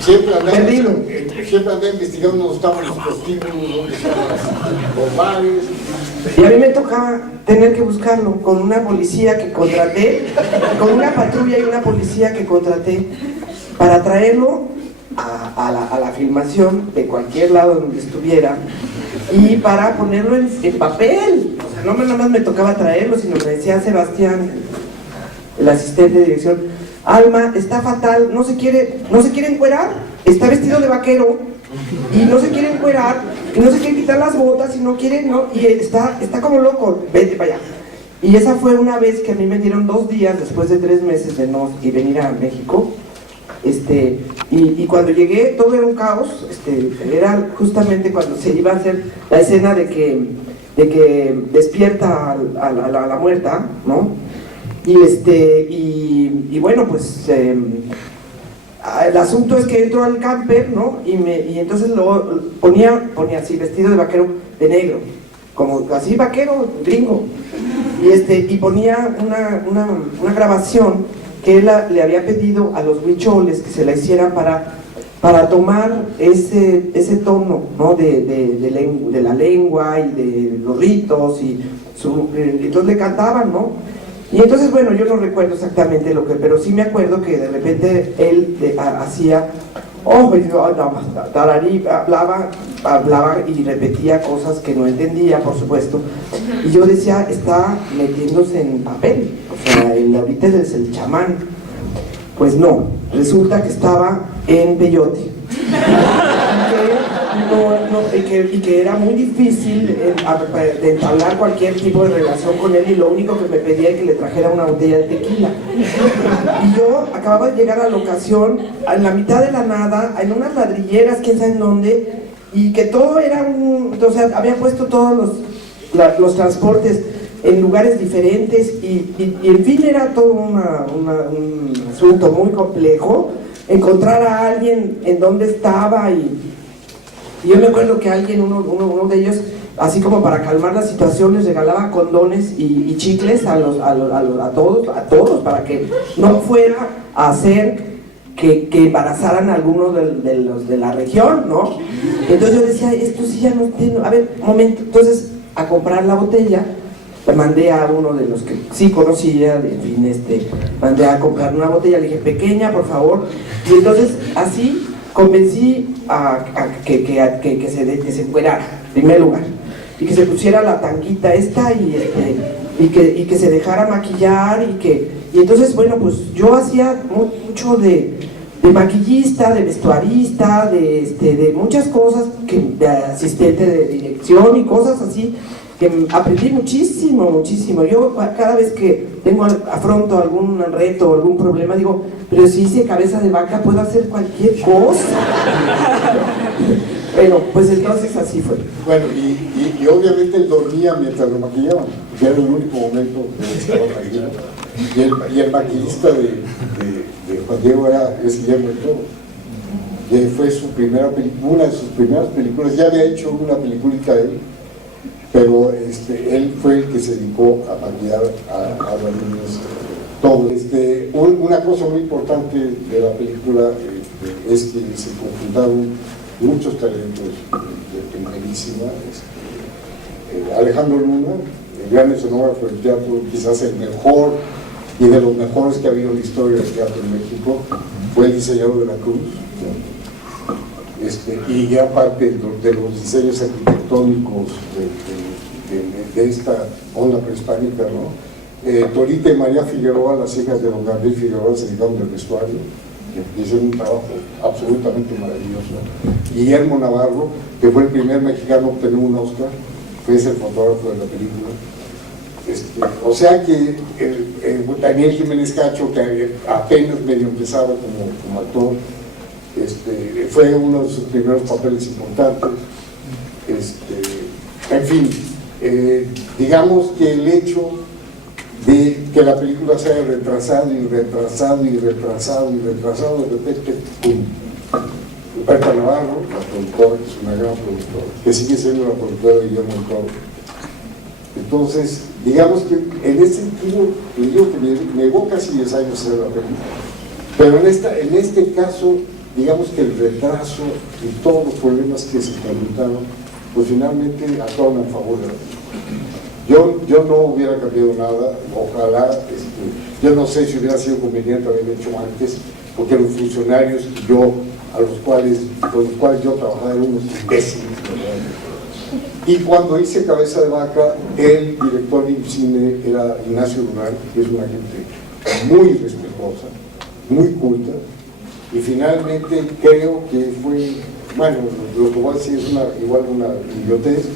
Siempre andaba investigando dónde estaban los prostíbulos, dónde estaban los bares. Y a mí me tocaba tener que buscarlo con una policía que contraté, con una patrulla y una policía que contraté para traerlo a la filmación de cualquier lado donde estuviera y para ponerlo en papel. O sea, no nada más me tocaba traerlo, sino me decía Sebastián, el asistente de dirección: Alma, está fatal, no se quiere encuerar, está vestido de vaquero y no se quiere encuerar y no se quiere quitar las botas y no quiere, no, y está como loco, vete para allá. Y esa fue una vez que a mí me dieron 2 días después de 3 meses de no y venir a México. Y cuando llegué todo era un caos. Era justamente cuando se iba a hacer la escena de que despierta a la muerta, ¿no? Y bueno, pues el asunto es que entro al camper, ¿no? Y entonces lo ponía así, vestido de vaquero de negro, como así vaquero gringo, y ponía una grabación que él le había pedido a los huicholes que se la hicieran para tomar ese tono, ¿no? de la lengua y de los ritos, y entonces le cantaban, ¿no? Y entonces, bueno, yo no recuerdo exactamente pero sí me acuerdo que de repente él hacía, tararí, hablaba y repetía cosas que no entendía, por supuesto, y yo decía, está metiéndose en papel, o sea, ahorita es el chamán. Pues no, resulta que estaba en peyote. Y que era muy difícil de entablar cualquier tipo de relación con él, y lo único que me pedía es que le trajera una botella de tequila. Y yo acababa de llegar a la locación, en la mitad de la nada, en unas ladrilleras, quién sabe en dónde, y que todo era o sea, había puesto todos los transportes en lugares diferentes, y en fin era todo un asunto muy complejo, encontrar a alguien en dónde estaba, y yo me acuerdo que alguien, uno de ellos, así como para calmar la situación, les regalaba condones y chicles a todos, para que no fuera a hacer que embarazaran a algunos de los de la región, ¿no? Entonces yo decía, esto sí ya no entiendo, a ver, un momento. Entonces, a comprar la botella, mandé a uno de los que sí conocía, en fin, mandé a comprar una botella, le dije, pequeña, por favor, y entonces así convencí a que se encuerara, en primer lugar, y que se pusiera la tanguita esta, y que se dejara maquillar, y entonces, bueno, pues yo hacía mucho de maquillista, de vestuarista, de muchas cosas, de asistente de dirección y cosas así, que aprendí muchísimo. Yo cada vez que afronto algún reto o algún problema, digo, pero si hice cabeza de vaca, puedo hacer cualquier cosa. Bueno, pues entonces así fue. Bueno, y obviamente él dormía mientras lo maquillaban, que era el único momento que estaba tranquilo. Y el maquillista de Juan Diego es Guillermo del Toro. Y fue una de sus primeras películas. Ya había hecho una peliculita él, pero él fue el que se dedicó a maquillar a los niños todo. Una cosa muy importante de la película es que se conjuntaron muchos talentos de primerísima. Alejandro Luna, el gran escenógrafo del teatro, quizás el mejor y de los mejores que ha habido en la historia del teatro en México, fue el diseñador de la cruz. Y gran parte de los diseños arquitectónicos de esta onda prehispánica, ¿no? Torita y María Figueroa, las hijas de don Gabriel Figueroa, se dedicaron del vestuario, que hicieron un trabajo absolutamente maravilloso. Guillermo Navarro, que fue el primer mexicano a obtener un Oscar, fue el fotógrafo de la película. O sea que Daniel Jiménez Cacho, que apenas medio empezaba como actor, fue uno de sus primeros papeles importantes. En fin, digamos que el hecho de que la película se haya retrasado y retrasado y retrasado y retrasado, de repente, ¡pum! Berta Navarro, la productora, que es una gran productora, que sigue siendo la productora de Guillermo del Toro. Entonces, digamos que en ese sentido, le digo que me llevó casi 10 años hacer la película, pero en este caso, digamos que el retraso y todos los problemas que se presentaron, pues finalmente actuaron a favor de la película. Yo no hubiera cambiado nada, ojalá, yo no sé si hubiera sido conveniente haberlo hecho antes, porque los funcionarios con los cuales yo trabajaba eran unos imbéciles, ¿verdad? Y cuando hice Cabeza de Vaca, el director de cine era Ignacio Durán, que es una gente muy respetuosa, muy culta, y finalmente creo que fue, bueno, lo que voy a decir es igual una idiotez,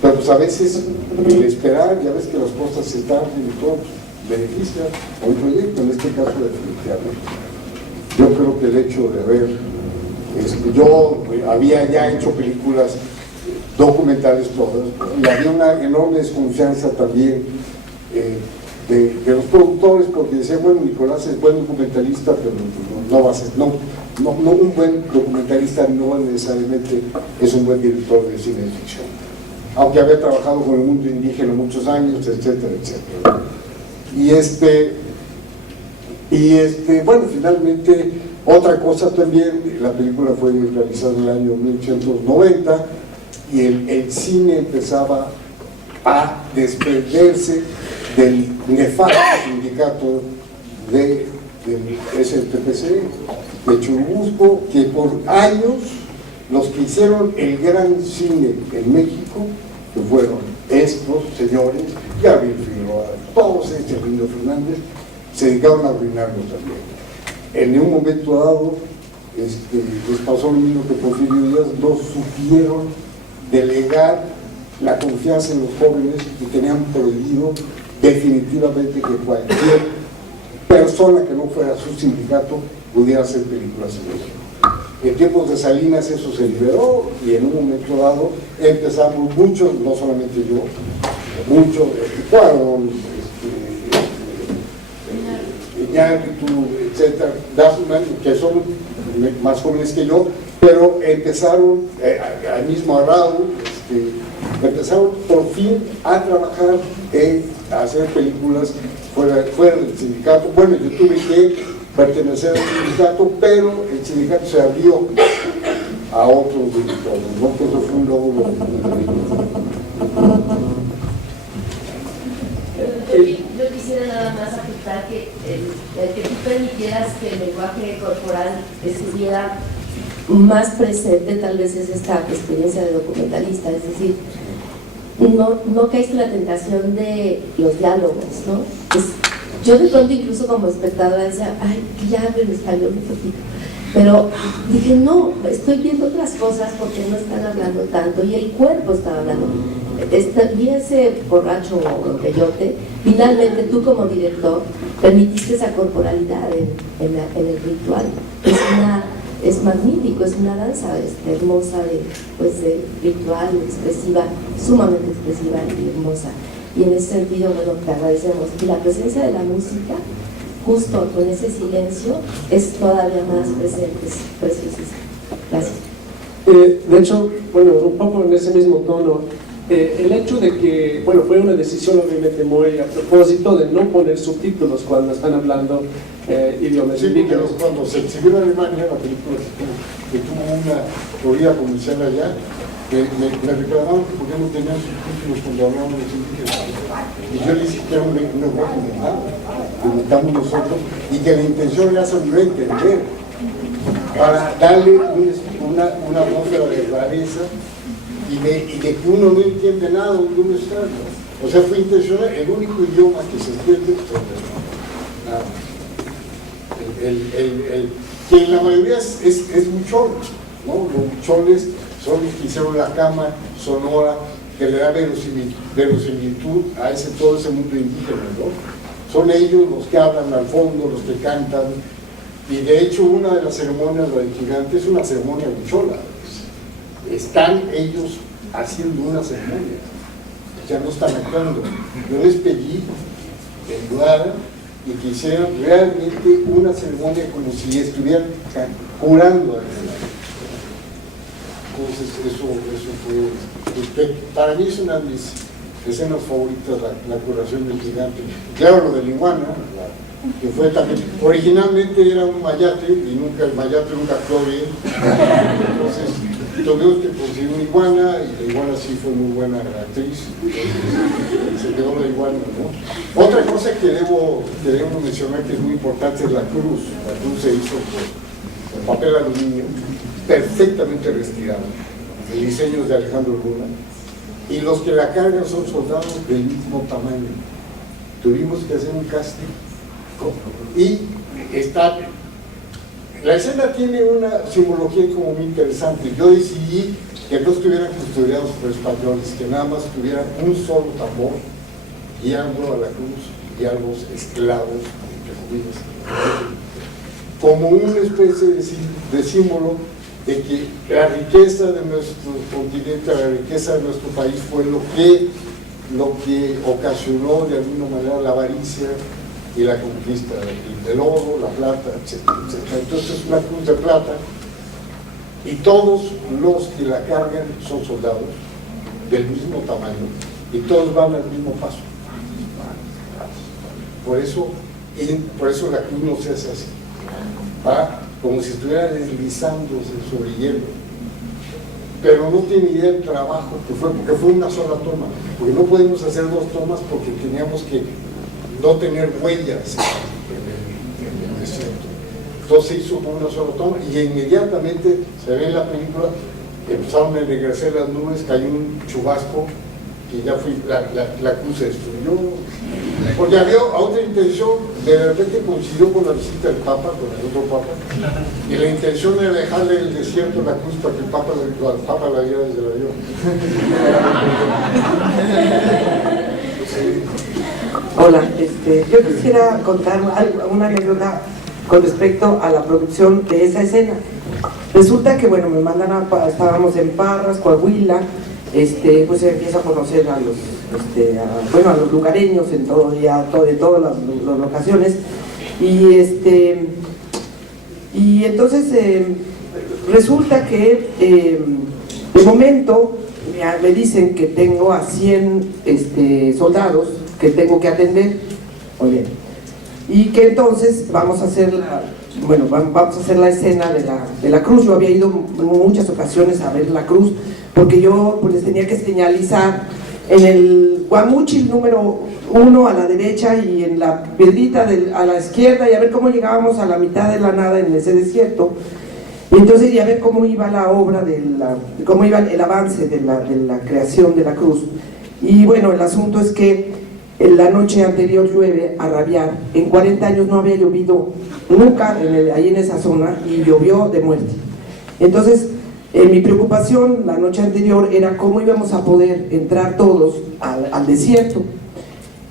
pero pues a veces el esperar, ya ves que las cosas se tardan y todo, pues, beneficia a un proyecto, en este caso definitivamente. Yo creo que el hecho de haber, yo había ya hecho películas documentales todas, y había una enorme desconfianza también de los productores, porque decían, bueno, Nicolás es buen documentalista, pero no va a ser, un buen documentalista no necesariamente es un buen director de cine de ficción, aunque había trabajado con el mundo indígena muchos años, etcétera, etcétera. Bueno, finalmente, otra cosa también, la película fue realizada en el año 1890, y el cine empezaba a desprenderse del nefasto sindicato del STPC de Churubusco, que por años los que hicieron el gran cine en México, que fueron estos señores, Gabriel Figueroa, todos estos, Lindo Fernández, se dedicaron a arruinarlo también. En un momento dado, les pasó lo mismo que Porfirio Díaz, no supieron delegar la confianza en los jóvenes y tenían prohibido definitivamente que cualquier persona que no fuera su sindicato pudiera hacer películas en México. En tiempos de Salinas eso se liberó y en un momento dado empezamos muchos, no solamente yo, muchos, Cuarón, Iñárritu, etcétera, Dasman, que son más jóvenes que yo, pero empezaron, al mismo Arrau, empezaron por fin a trabajar a hacer películas fuera del sindicato. Bueno, yo tuve que pertenecer al sindicato, pero el sindicato se abrió a otros directores, ¿no? Que eso fue un logro. Yo quisiera nada más apuntar que el que tú permitieras que el lenguaje corporal estuviera más presente, tal vez es esta experiencia de documentalista, es decir, no caíste en la tentación de los diálogos, ¿no? Yo de pronto incluso como espectadora decía, ay, que ya hablen español un poquito, pero dije, no, estoy viendo otras cosas porque no están hablando tanto y el cuerpo está hablando. Vi ese borracho o peyote, finalmente tú como director permitiste esa corporalidad en el ritual. Es magnífico, es una danza hermosa, de ritual, expresiva, sumamente expresiva y hermosa. Y en ese sentido, bueno, te agradecemos. Y la presencia de la música, justo con ese silencio, es todavía más presente, es preciosísimo. Gracias. De hecho, bueno, un poco en ese mismo tono, el hecho de que, bueno, fue una decisión obviamente muy a propósito de no poner subtítulos cuando están hablando idiomas Sí, porque indígenas. cuando se exhibió en Alemania, la película que tuvo una corrida comercial allá, me reclamaron que por qué no tenían subtítulos cuando hablaban los indígenas. Y yo les dije que era un lenguaje mental, que inventamos nosotros, y que la intención era hacerlo entender, para darle una atmósfera de rareza y de que uno no entiende nada donde uno está. O sea, fue intencional, el único idioma que se entiende es nada más. Que en la mayoría es huchol, ¿no? Los hucholes son los que hicieron la cama sonora que le da verosimilitud a todo ese mundo indígena, ¿no? Son ellos los que hablan al fondo, los que cantan, y de hecho una de las ceremonias de la gigante es una ceremonia huchola. Están ellos haciendo una ceremonia, ya no están actuando. Yo les pedí que ayudaran y que hicieran realmente una ceremonia como si estuvieran curando a la. Entonces eso fue, para mí es una de mis escenas favoritas, la curación del gigante. Claro, lo de la iguana, que fue también, originalmente era un mayate y el mayate nunca actuó bien. Entonces tuvimos que conseguir una iguana, y la iguana sí fue muy buena actriz, se quedó la iguana, ¿no? Otra cosa que debo mencionar que es muy importante es la cruz. La cruz se hizo con papel aluminio, perfectamente retirado. El diseño es de Alejandro Luna, y los que la cargan son soldados del mismo tamaño. Tuvimos que hacer un casting, y la escena tiene una simbología como muy interesante. Yo decidí que no estuvieran custodiados por españoles, que nada más tuvieran un solo tambor guiando a la cruz y a los esclavos, como una especie de símbolo de que la riqueza de nuestro continente, la riqueza de nuestro país fue lo que ocasionó de alguna manera la avaricia y la conquista del oro, la plata, etcétera, etcétera. Entonces es una cruz de plata, y todos los que la cargan son soldados del mismo tamaño, y todos van al mismo paso. Por eso la cruz no se hace así, va como si estuviera deslizándose sobre hielo, pero no tiene idea del trabajo que fue, porque fue una sola toma, porque no podemos hacer dos tomas porque teníamos que no tener huellas en el desierto. Entonces se hizo con una sola toma, y inmediatamente se ve en la película, empezaron a enregrecer las nubes, cayó un chubasco y ya la cruz se destruyó, porque había otra intención. De repente coincidió con la visita del Papa, con el otro Papa, y la intención era dejarle el desierto la cruz para que el Papa la viera desde el avión. Hola, yo quisiera contar una anécdota con respecto a la producción de esa escena. Resulta que, bueno, me mandan estábamos en Parras, Coahuila, pues se empieza a conocer a los lugareños en todas las locaciones, y entonces resulta que de momento me dicen que tengo a 100 soldados que tengo que atender, oye, y que entonces vamos a hacer la escena de la cruz. Yo había ido en muchas ocasiones a ver la cruz, porque yo pues les tenía que señalizar en el guamuchil número 1 a la derecha y en la piedrita a la izquierda, y a ver cómo llegábamos a la mitad de la nada en ese desierto, y entonces ya ver cómo iba la obra, cómo iba el avance de la creación de la cruz. Y bueno, el asunto es que la noche anterior llueve a rabiar. En 40 años no había llovido nunca ahí en esa zona, y llovió de muerte. Entonces mi preocupación la noche anterior era cómo íbamos a poder entrar todos al desierto.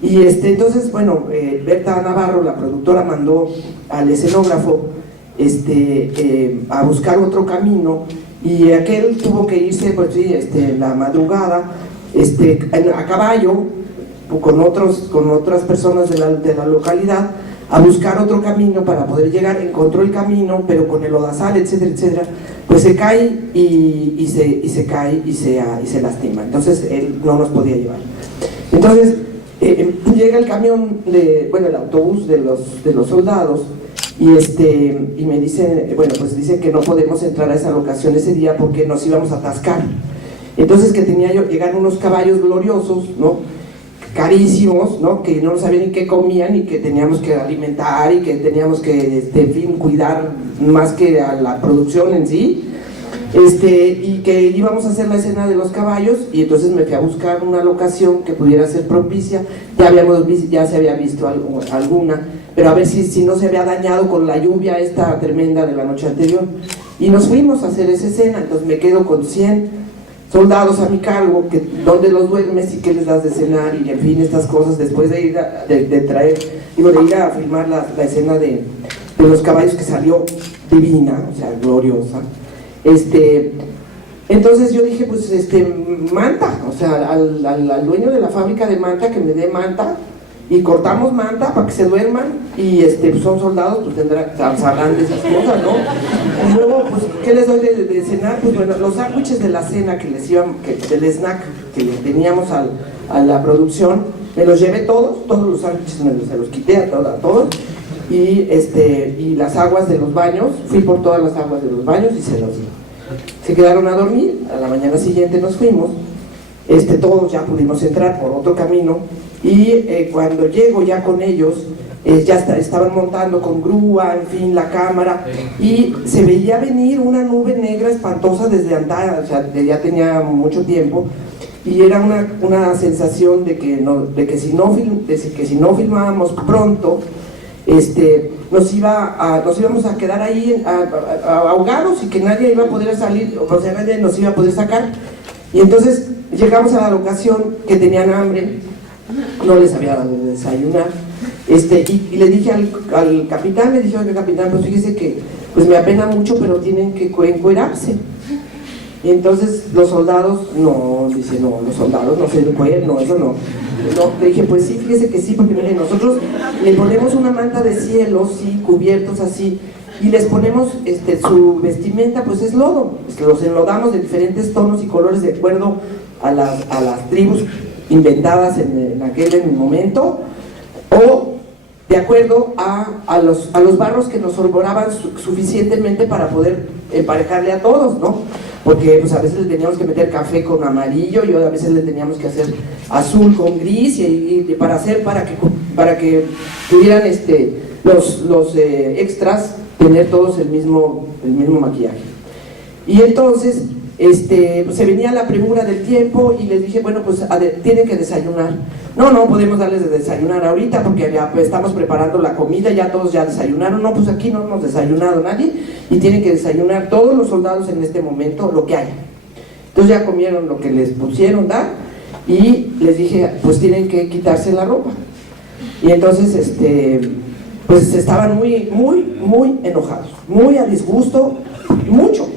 Y entonces, bueno, Berta Navarro, la productora, mandó al escenógrafo a buscar otro camino, y aquel tuvo que irse, pues sí, la madrugada, a caballo, con otras personas de la localidad, a buscar otro camino para poder llegar, encontró el camino, pero con el lodazal, etcétera, etcétera, pues se cae y se cae y se lastima. Entonces él no nos podía llevar. Entonces llega el camión, el autobús de los soldados, y me dice, pues dice que no podemos entrar a esa locación ese día porque nos íbamos a atascar. Entonces que llegan unos caballos gloriosos, ¿no?, carísimos, ¿no?, que no sabían ni qué comían y que teníamos que alimentar y que teníamos que, en fin, cuidar más que a la producción en sí, y que íbamos a hacer la escena de los caballos, y entonces me fui a buscar una locación que pudiera ser propicia. Ya se había visto alguna, pero a ver si no se había dañado con la lluvia esta tremenda de la noche anterior, y nos fuimos a hacer esa escena. Entonces me quedo con 100 soldados a mi cargo, que dónde los duermes y qué les das de cenar, y en fin, estas cosas, después de ir a filmar la escena de los caballos, que salió divina, o sea, gloriosa. Entonces yo dije, pues manta, o sea, al dueño de la fábrica de manta, que me dé manta, y cortamos manta para que se duerman, y pues son soldados, pues sabrán de esas cosas, ¿no? Y luego, pues, ¿qué les doy de cenar? Pues bueno, los sándwiches de la cena del snack que le teníamos a la producción, me los llevé todos los sándwiches se los quité a todos, y las aguas de los baños, fui por todas las aguas de los baños y se los di. Se quedaron a dormir. A la mañana siguiente nos fuimos, todos ya pudimos entrar por otro camino, y cuando llego ya con ellos, ya estaban montando con grúa, en fin, la cámara, y se veía venir una nube negra espantosa desde antaño, o sea, ya tenía mucho tiempo, y era una sensación de que si no filmábamos pronto, nos íbamos a quedar ahí ahogados, y que nadie iba a poder salir, o sea, nadie nos iba a poder sacar. Y entonces llegamos a la locación, que tenían hambre, no les había dado de desayunar, y le dije al capitán, oiga, capitán, pues fíjese que pues me apena mucho, pero tienen que encuerarse. Y entonces los soldados, los soldados no se encueran, no, eso no. Le dije, pues sí, fíjese que sí, porque miren, nosotros le ponemos una manta de cielo, sí, cubiertos así, y les ponemos su vestimenta, pues es lodo, los enlodamos de diferentes tonos y colores de acuerdo a las tribus inventadas en aquel momento, o de acuerdo a los barros que nos sorboraban suficientemente para poder emparejarle a todos, ¿no? Porque pues a veces le teníamos que meter café con amarillo, y a veces le teníamos que hacer azul con gris, y para que pudieran los extras tener todos el mismo maquillaje. Y entonces pues se venía la premura del tiempo, y les dije, bueno, pues tienen que desayunar. No podemos darles de desayunar ahorita porque ya estamos preparando la comida, ya todos ya desayunaron. No, pues aquí no hemos desayunado nadie, y tienen que desayunar todos los soldados en este momento lo que haya. Entonces ya comieron lo que les pusieron dar, y les dije, pues tienen que quitarse la ropa. Y entonces pues estaban muy enojados, muy a disgusto, mucho,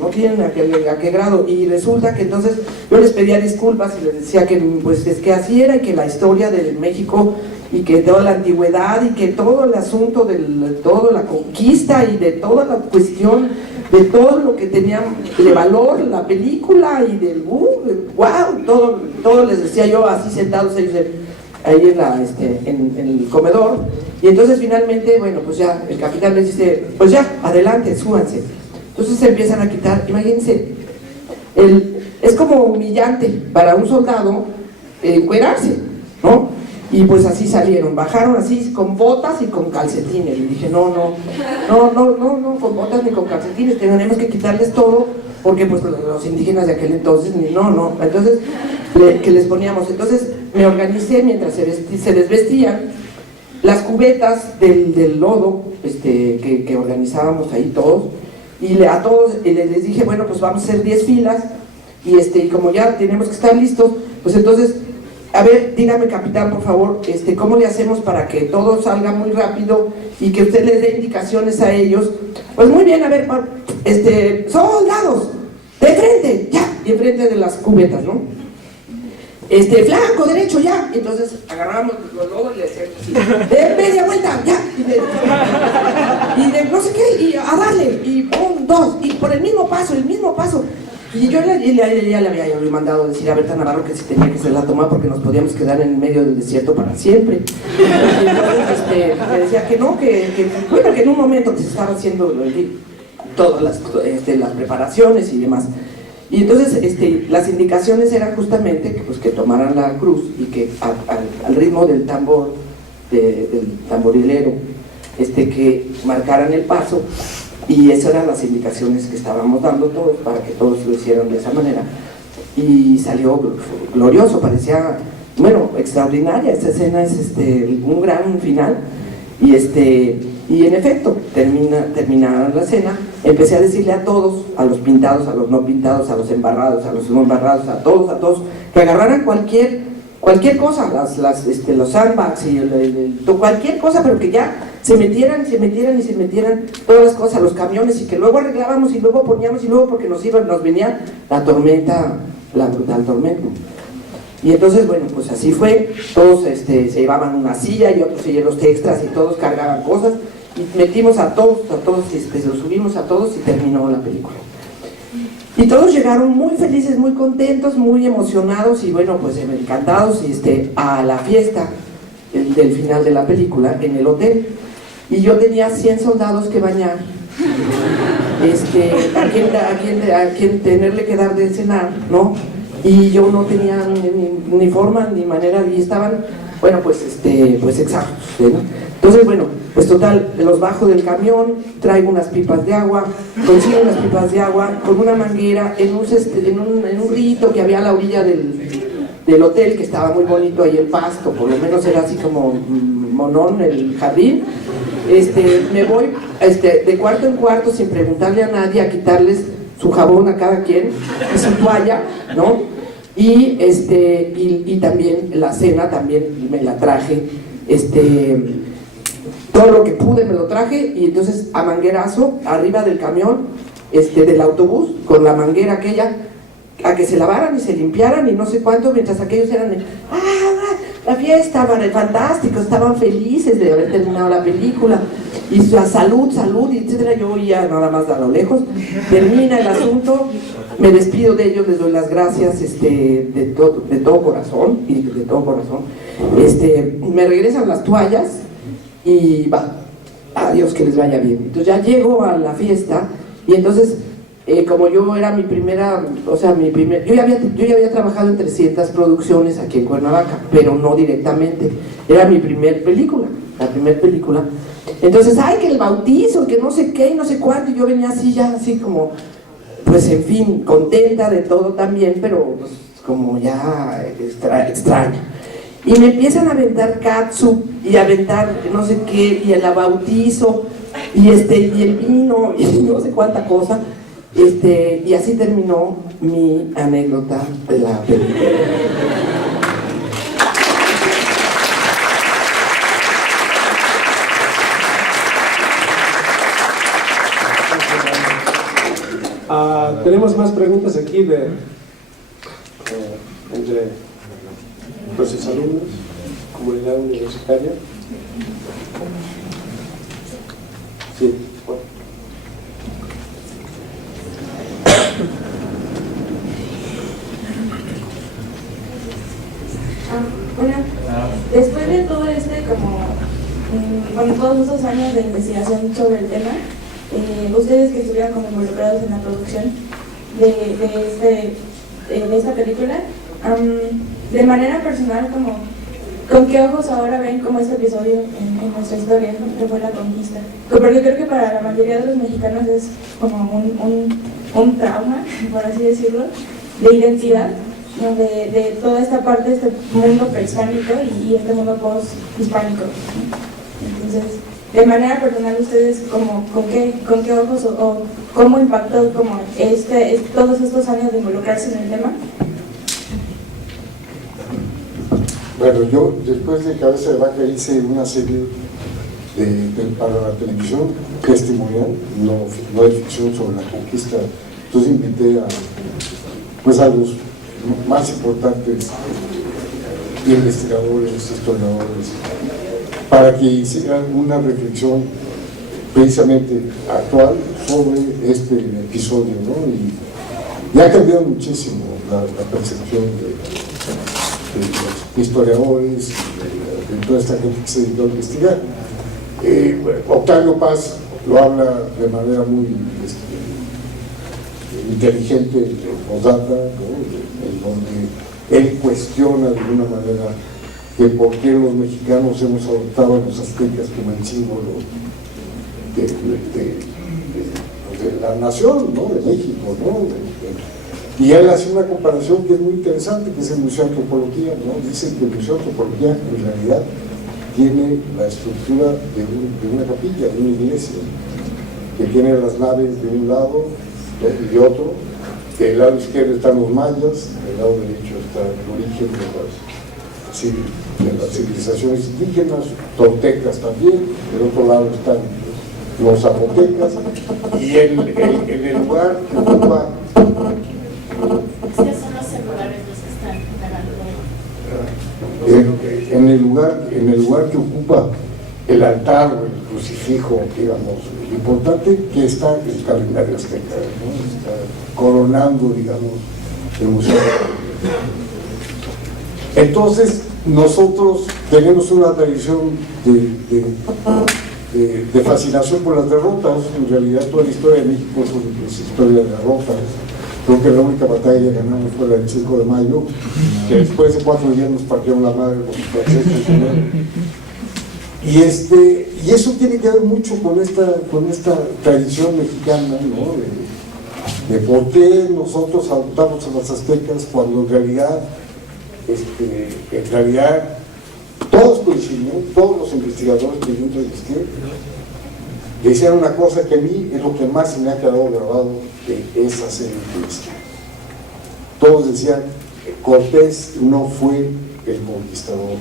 no tienen a qué grado. Y resulta que entonces yo les pedía disculpas y les decía que pues es que así era, y que la historia de México, y que toda la antigüedad, y que todo el asunto de toda la conquista, y de toda la cuestión de todo lo que tenía de valor la película, y del wow, todo les decía yo así sentados ellos ahí en el comedor. Y entonces finalmente, bueno, pues ya el capitán les dice, pues ya, adelante, súbanse. Entonces se empiezan a quitar, imagínense, es como humillante para un soldado encuerarse, ¿no? Y pues así salieron, bajaron así con botas y con calcetines. Y dije, no, con botas ni con calcetines, tenemos que quitarles todo, porque pues los indígenas de aquel entonces, entonces, que les poníamos. Entonces me organicé mientras se desvestían, las cubetas del lodo que organizábamos ahí todos, y a todos les dije, bueno, pues vamos a hacer 10 filas, y como ya tenemos que estar listos, pues entonces, a ver, dígame, capitán, por favor, ¿cómo le hacemos para que todo salga muy rápido y que usted les dé indicaciones a ellos? Pues muy bien, a ver, soldados, de frente, ya, y enfrente de las cubetas, ¿no? flanco, derecho, ya. Entonces agarrábamos los lobos y le decíamos así, de media vuelta, ya. Y de no sé qué, y a darle, y pum, dos, y por el mismo paso. Y yo ya le había mandado decir a Berta Navarro que sí tenía que hacer la toma porque nos podíamos quedar en medio del desierto para siempre. Y entonces me decía que no, bueno, que en un momento que se estaba haciendo todas las preparaciones y demás. Y entonces las indicaciones eran justamente que tomaran la cruz y que al ritmo del tambor, del tamborilero, que marcaran el paso. Y esas eran las indicaciones que estábamos dando todos para que todos lo hicieran de esa manera. Y salió glorioso, parecía, bueno, extraordinaria. Esta escena es un gran final. Y en efecto, terminada la escena, empecé a decirle a todos, a los pintados, a los no pintados, a los embarrados, a los no embarrados, a todos, que agarraran cualquier cosa, los sandbags y cualquier cosa, pero que ya se metieran todas las cosas, los camiones, y que luego arreglábamos y luego poníamos y luego porque nos venía la tormenta, la brutal tormenta. Y entonces, bueno, pues así fue, todos se llevaban una silla y otros los extras y todos cargaban cosas y metimos a todos, los subimos a todos y terminó la película. Y todos llegaron muy felices, muy contentos, muy emocionados y bueno, pues encantados a la fiesta del final de la película en el hotel. Y yo tenía 100 soldados que bañar, a quien tenerle que dar de cenar, ¿no? Y yo no tenía ni forma ni manera, y estaban, bueno, pues exhaustos, ¿no? Entonces, bueno, pues total, los bajo del camión, traigo unas pipas de agua, consigo unas pipas de agua con una manguera en un rito que había a la orilla del hotel, que estaba muy bonito ahí el pasto, por lo menos era así como monón el jardín. Me voy de cuarto en cuarto sin preguntarle a nadie, a quitarles su jabón a cada quien y su toalla, ¿no? Y también la cena también me la traje, todo lo que pude me lo traje, y entonces a manguerazo arriba del camión, del autobús, con la manguera aquella, a que se lavaran y se limpiaran y no sé cuánto, mientras aquellos eran la fiesta, fantástico, estaban felices de haber terminado la película, y salud, etcétera. Yo oía nada más a lo lejos, termina el asunto, me despido de ellos, les doy las gracias de todo corazón, me regresan las toallas y va, adiós, que les vaya bien. Entonces ya llego a la fiesta y entonces como yo era yo ya había trabajado en 300 producciones aquí en Cuernavaca, pero no directamente, era mi primer película, la primera película. Entonces, que el bautizo, que no sé qué y no sé cuánto, y yo venía así ya, así como, pues en fin, contenta de todo también, pero pues, como ya extraña. Y me empiezan a aventar catsup y a aventar no sé qué, y el bautizo, y el vino, y no sé cuánta cosa. Y así terminó mi anécdota de la película. Tenemos más preguntas aquí entre nuestros alumnos, comunidad universitaria. Sí, bueno. Bueno, después de todo todos estos años de investigación sobre el tema, ustedes que estuvieron como involucrados en la producción de esta película, de manera personal, ¿con qué ojos ahora ven como este episodio en nuestra historia, ¿no? Que fue la conquista? Porque creo que para la mayoría de los mexicanos es como un trauma, por así decirlo, de identidad, ¿no? de toda esta parte de este mundo prehispánico y este mundo post-hispánico, ¿no? Entonces, de manera personal, ustedes con qué ojos o cómo impactó como todos estos años de involucrarse en el tema. Bueno, yo después de Cabeza de Vaca hice una serie para la televisión testimonial, no de ficción, sobre la conquista. Entonces invité a los más importantes investigadores, historiadores, para que hicieran una reflexión precisamente actual sobre este episodio, ¿no? Y ha cambiado muchísimo la percepción de los historiadores, de toda esta gente que se dedicó a investigar. Octavio Paz lo habla de manera muy inteligente en Postdata, ¿no? En donde él cuestiona de alguna manera que por qué los mexicanos hemos adoptado a los aztecas como el símbolo de la nación, ¿no? De México, ¿no? Y él hace una comparación que es muy interesante, que es el Museo de Antropología, ¿no? Dice que el Museo de Antropología en realidad tiene la estructura de una capilla, de una iglesia, que tiene las naves de un lado y de otro. Del lado izquierdo están los mayas, del lado derecho está el origen de las civilizaciones indígenas, toltecas también, del otro lado están los zapotecas, y en el lugar que ocupa... Estos son los celulares los que están ganando. En el lugar que ocupa el altar o el crucifijo, digamos, lo importante que está el calendario azteca, ¿no? Está coronando, digamos, el museo. Entonces, nosotros tenemos una tradición de fascinación por las derrotas. En realidad, toda la historia de México es historia de derrotas. Creo que la única batalla que ganamos fue la del 5 de mayo, que después de 4 días nos partieron la madre los franceses. Y eso tiene que ver mucho con esta tradición mexicana, ¿no? De por qué nosotros adoptamos a los aztecas cuando en realidad todos coincidimos, todos los investigadores que yo entrevisté decían una cosa que a mí es lo que más se me ha quedado grabado de esa serie de entrevistas. Todos decían que Cortés no fue el conquistador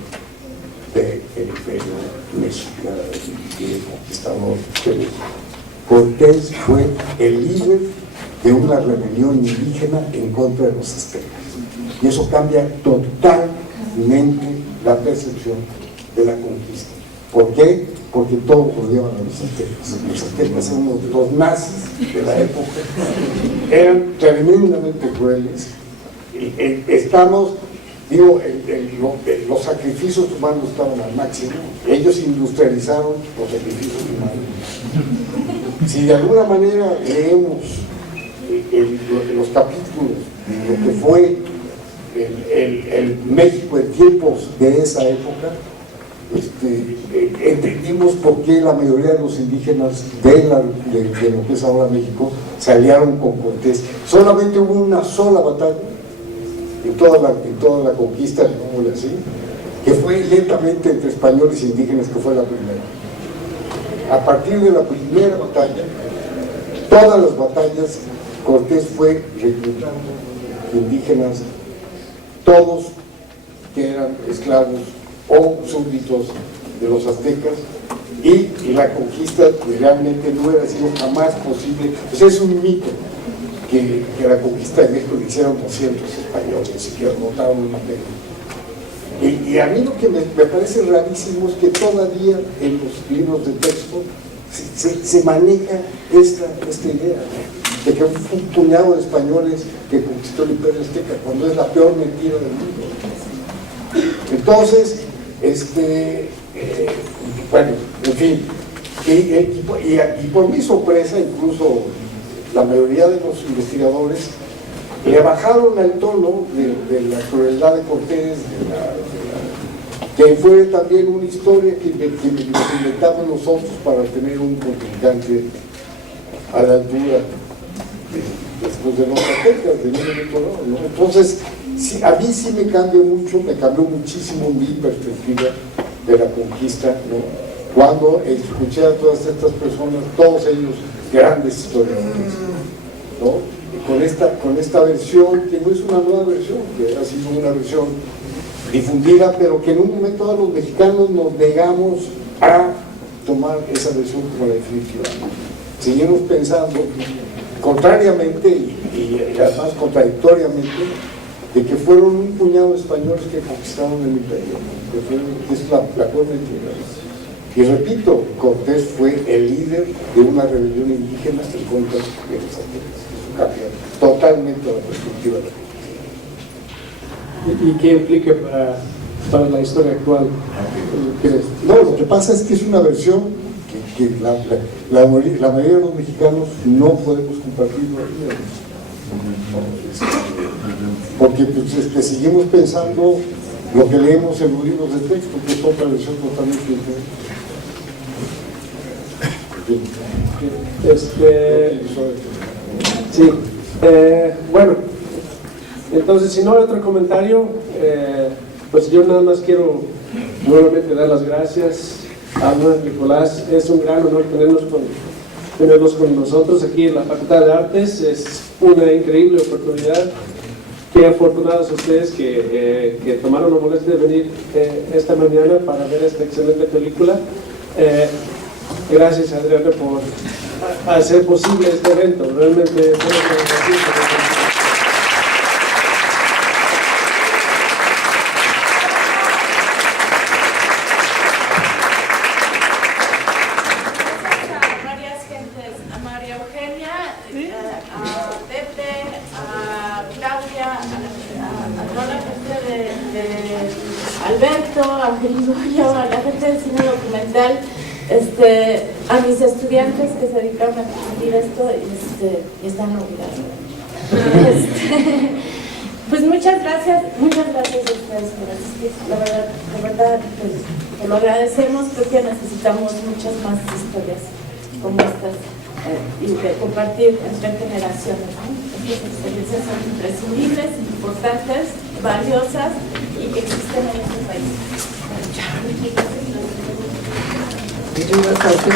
del imperio mexicano y el conquistador de México. Cortés fue el líder de una rebelión indígena en contra de los aztecas. Y eso cambia totalmente la percepción de la conquista. ¿Por qué? Porque todos odiaban a los aztecas. Los aztecas eran los nazis de la época, eran tremendamente crueles. Los sacrificios humanos estaban al máximo. Ellos industrializaron los sacrificios humanos. Si de alguna manera leemos los capítulos de lo que fue el México en tiempos de esa época, entendimos por qué la mayoría de los indígenas de lo que es ahora México se aliaron con Cortés. Solamente hubo una sola batalla en toda la conquista, digámosle así, que fue lentamente entre españoles e indígenas, que fue la primera. A partir de la primera batalla, todas las batallas, Cortés fue reclutando indígenas, todos que eran esclavos o súbditos de los aztecas, y la conquista realmente no hubiera sido jamás posible. Pues es un mito que la conquista de México le hicieron 200 españoles y que anotaron una pena. Y a mí lo que me parece rarísimo es que todavía en los libros de texto se maneja esta idea, ¿no? De que fue un puñado de españoles que conquistó el imperio azteca, cuando es la peor mentira del mundo. Entonces, bueno, en fin, y por mi sorpresa, incluso la mayoría de los investigadores le bajaron al tono de la crueldad de Cortés, que fue también una historia que nos inventamos nosotros para tener un contrincante a la altura después de los aztecas, de ¿no? Entonces, sí, a mí sí me cambió muchísimo mi perspectiva de la conquista, ¿no? Cuando escuché a todas estas personas, todos ellos grandes historiadores, ¿no? Y con esta versión, que no es una nueva versión, que ha sido una versión difundida, pero que en un momento dado los mexicanos nos negamos a tomar esa versión como la definitiva. Seguimos pensando, contrariamente y además contradictoriamente, de que fueron un puñado de españoles que conquistaron el imperio, que es la corte de Tierras. Y repito, Cortés fue el líder de una rebelión indígena en contra de los aztecas. Eso cambia totalmente la perspectiva de la gente. ¿Y qué implica para la historia actual? No, lo que pasa es que es una versión que la mayoría de los mexicanos no podemos compartirlo aquí. Porque pues, seguimos pensando lo que leemos en los libros de texto, que es otra versión totalmente diferente. Sí, bueno, entonces si no hay otro comentario, pues yo nada más quiero nuevamente dar las gracias a Nicolás. Es un gran honor tenerlos con nosotros aquí en la Facultad de Artes. Es una increíble oportunidad. Qué afortunados ustedes que tomaron la molestia de venir esta mañana para ver esta excelente película. Gracias, Adriana, por hacer posible este evento. Realmente a María Eugenia, a Pepe, a Claudia, a toda la gente de Alberto, a Gregorio, a la gente del cine documental, a mis estudiantes que se dedicaron a discutir esto y están olvidados. Pues muchas gracias a ustedes por asistir. La verdad pues, lo agradecemos. Creo que necesitamos muchas más historias como estas y de compartir entre generaciones, ¿no? Estas experiencias son imprescindibles, importantes, valiosas y que existen en este país. Muchas gracias a ustedes. La nota de cine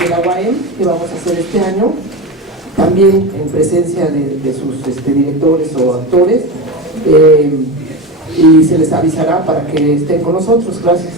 de la UAM que vamos a hacer este año, también en presencia de sus directores o actores, y se les avisará para que estén con nosotros. Gracias.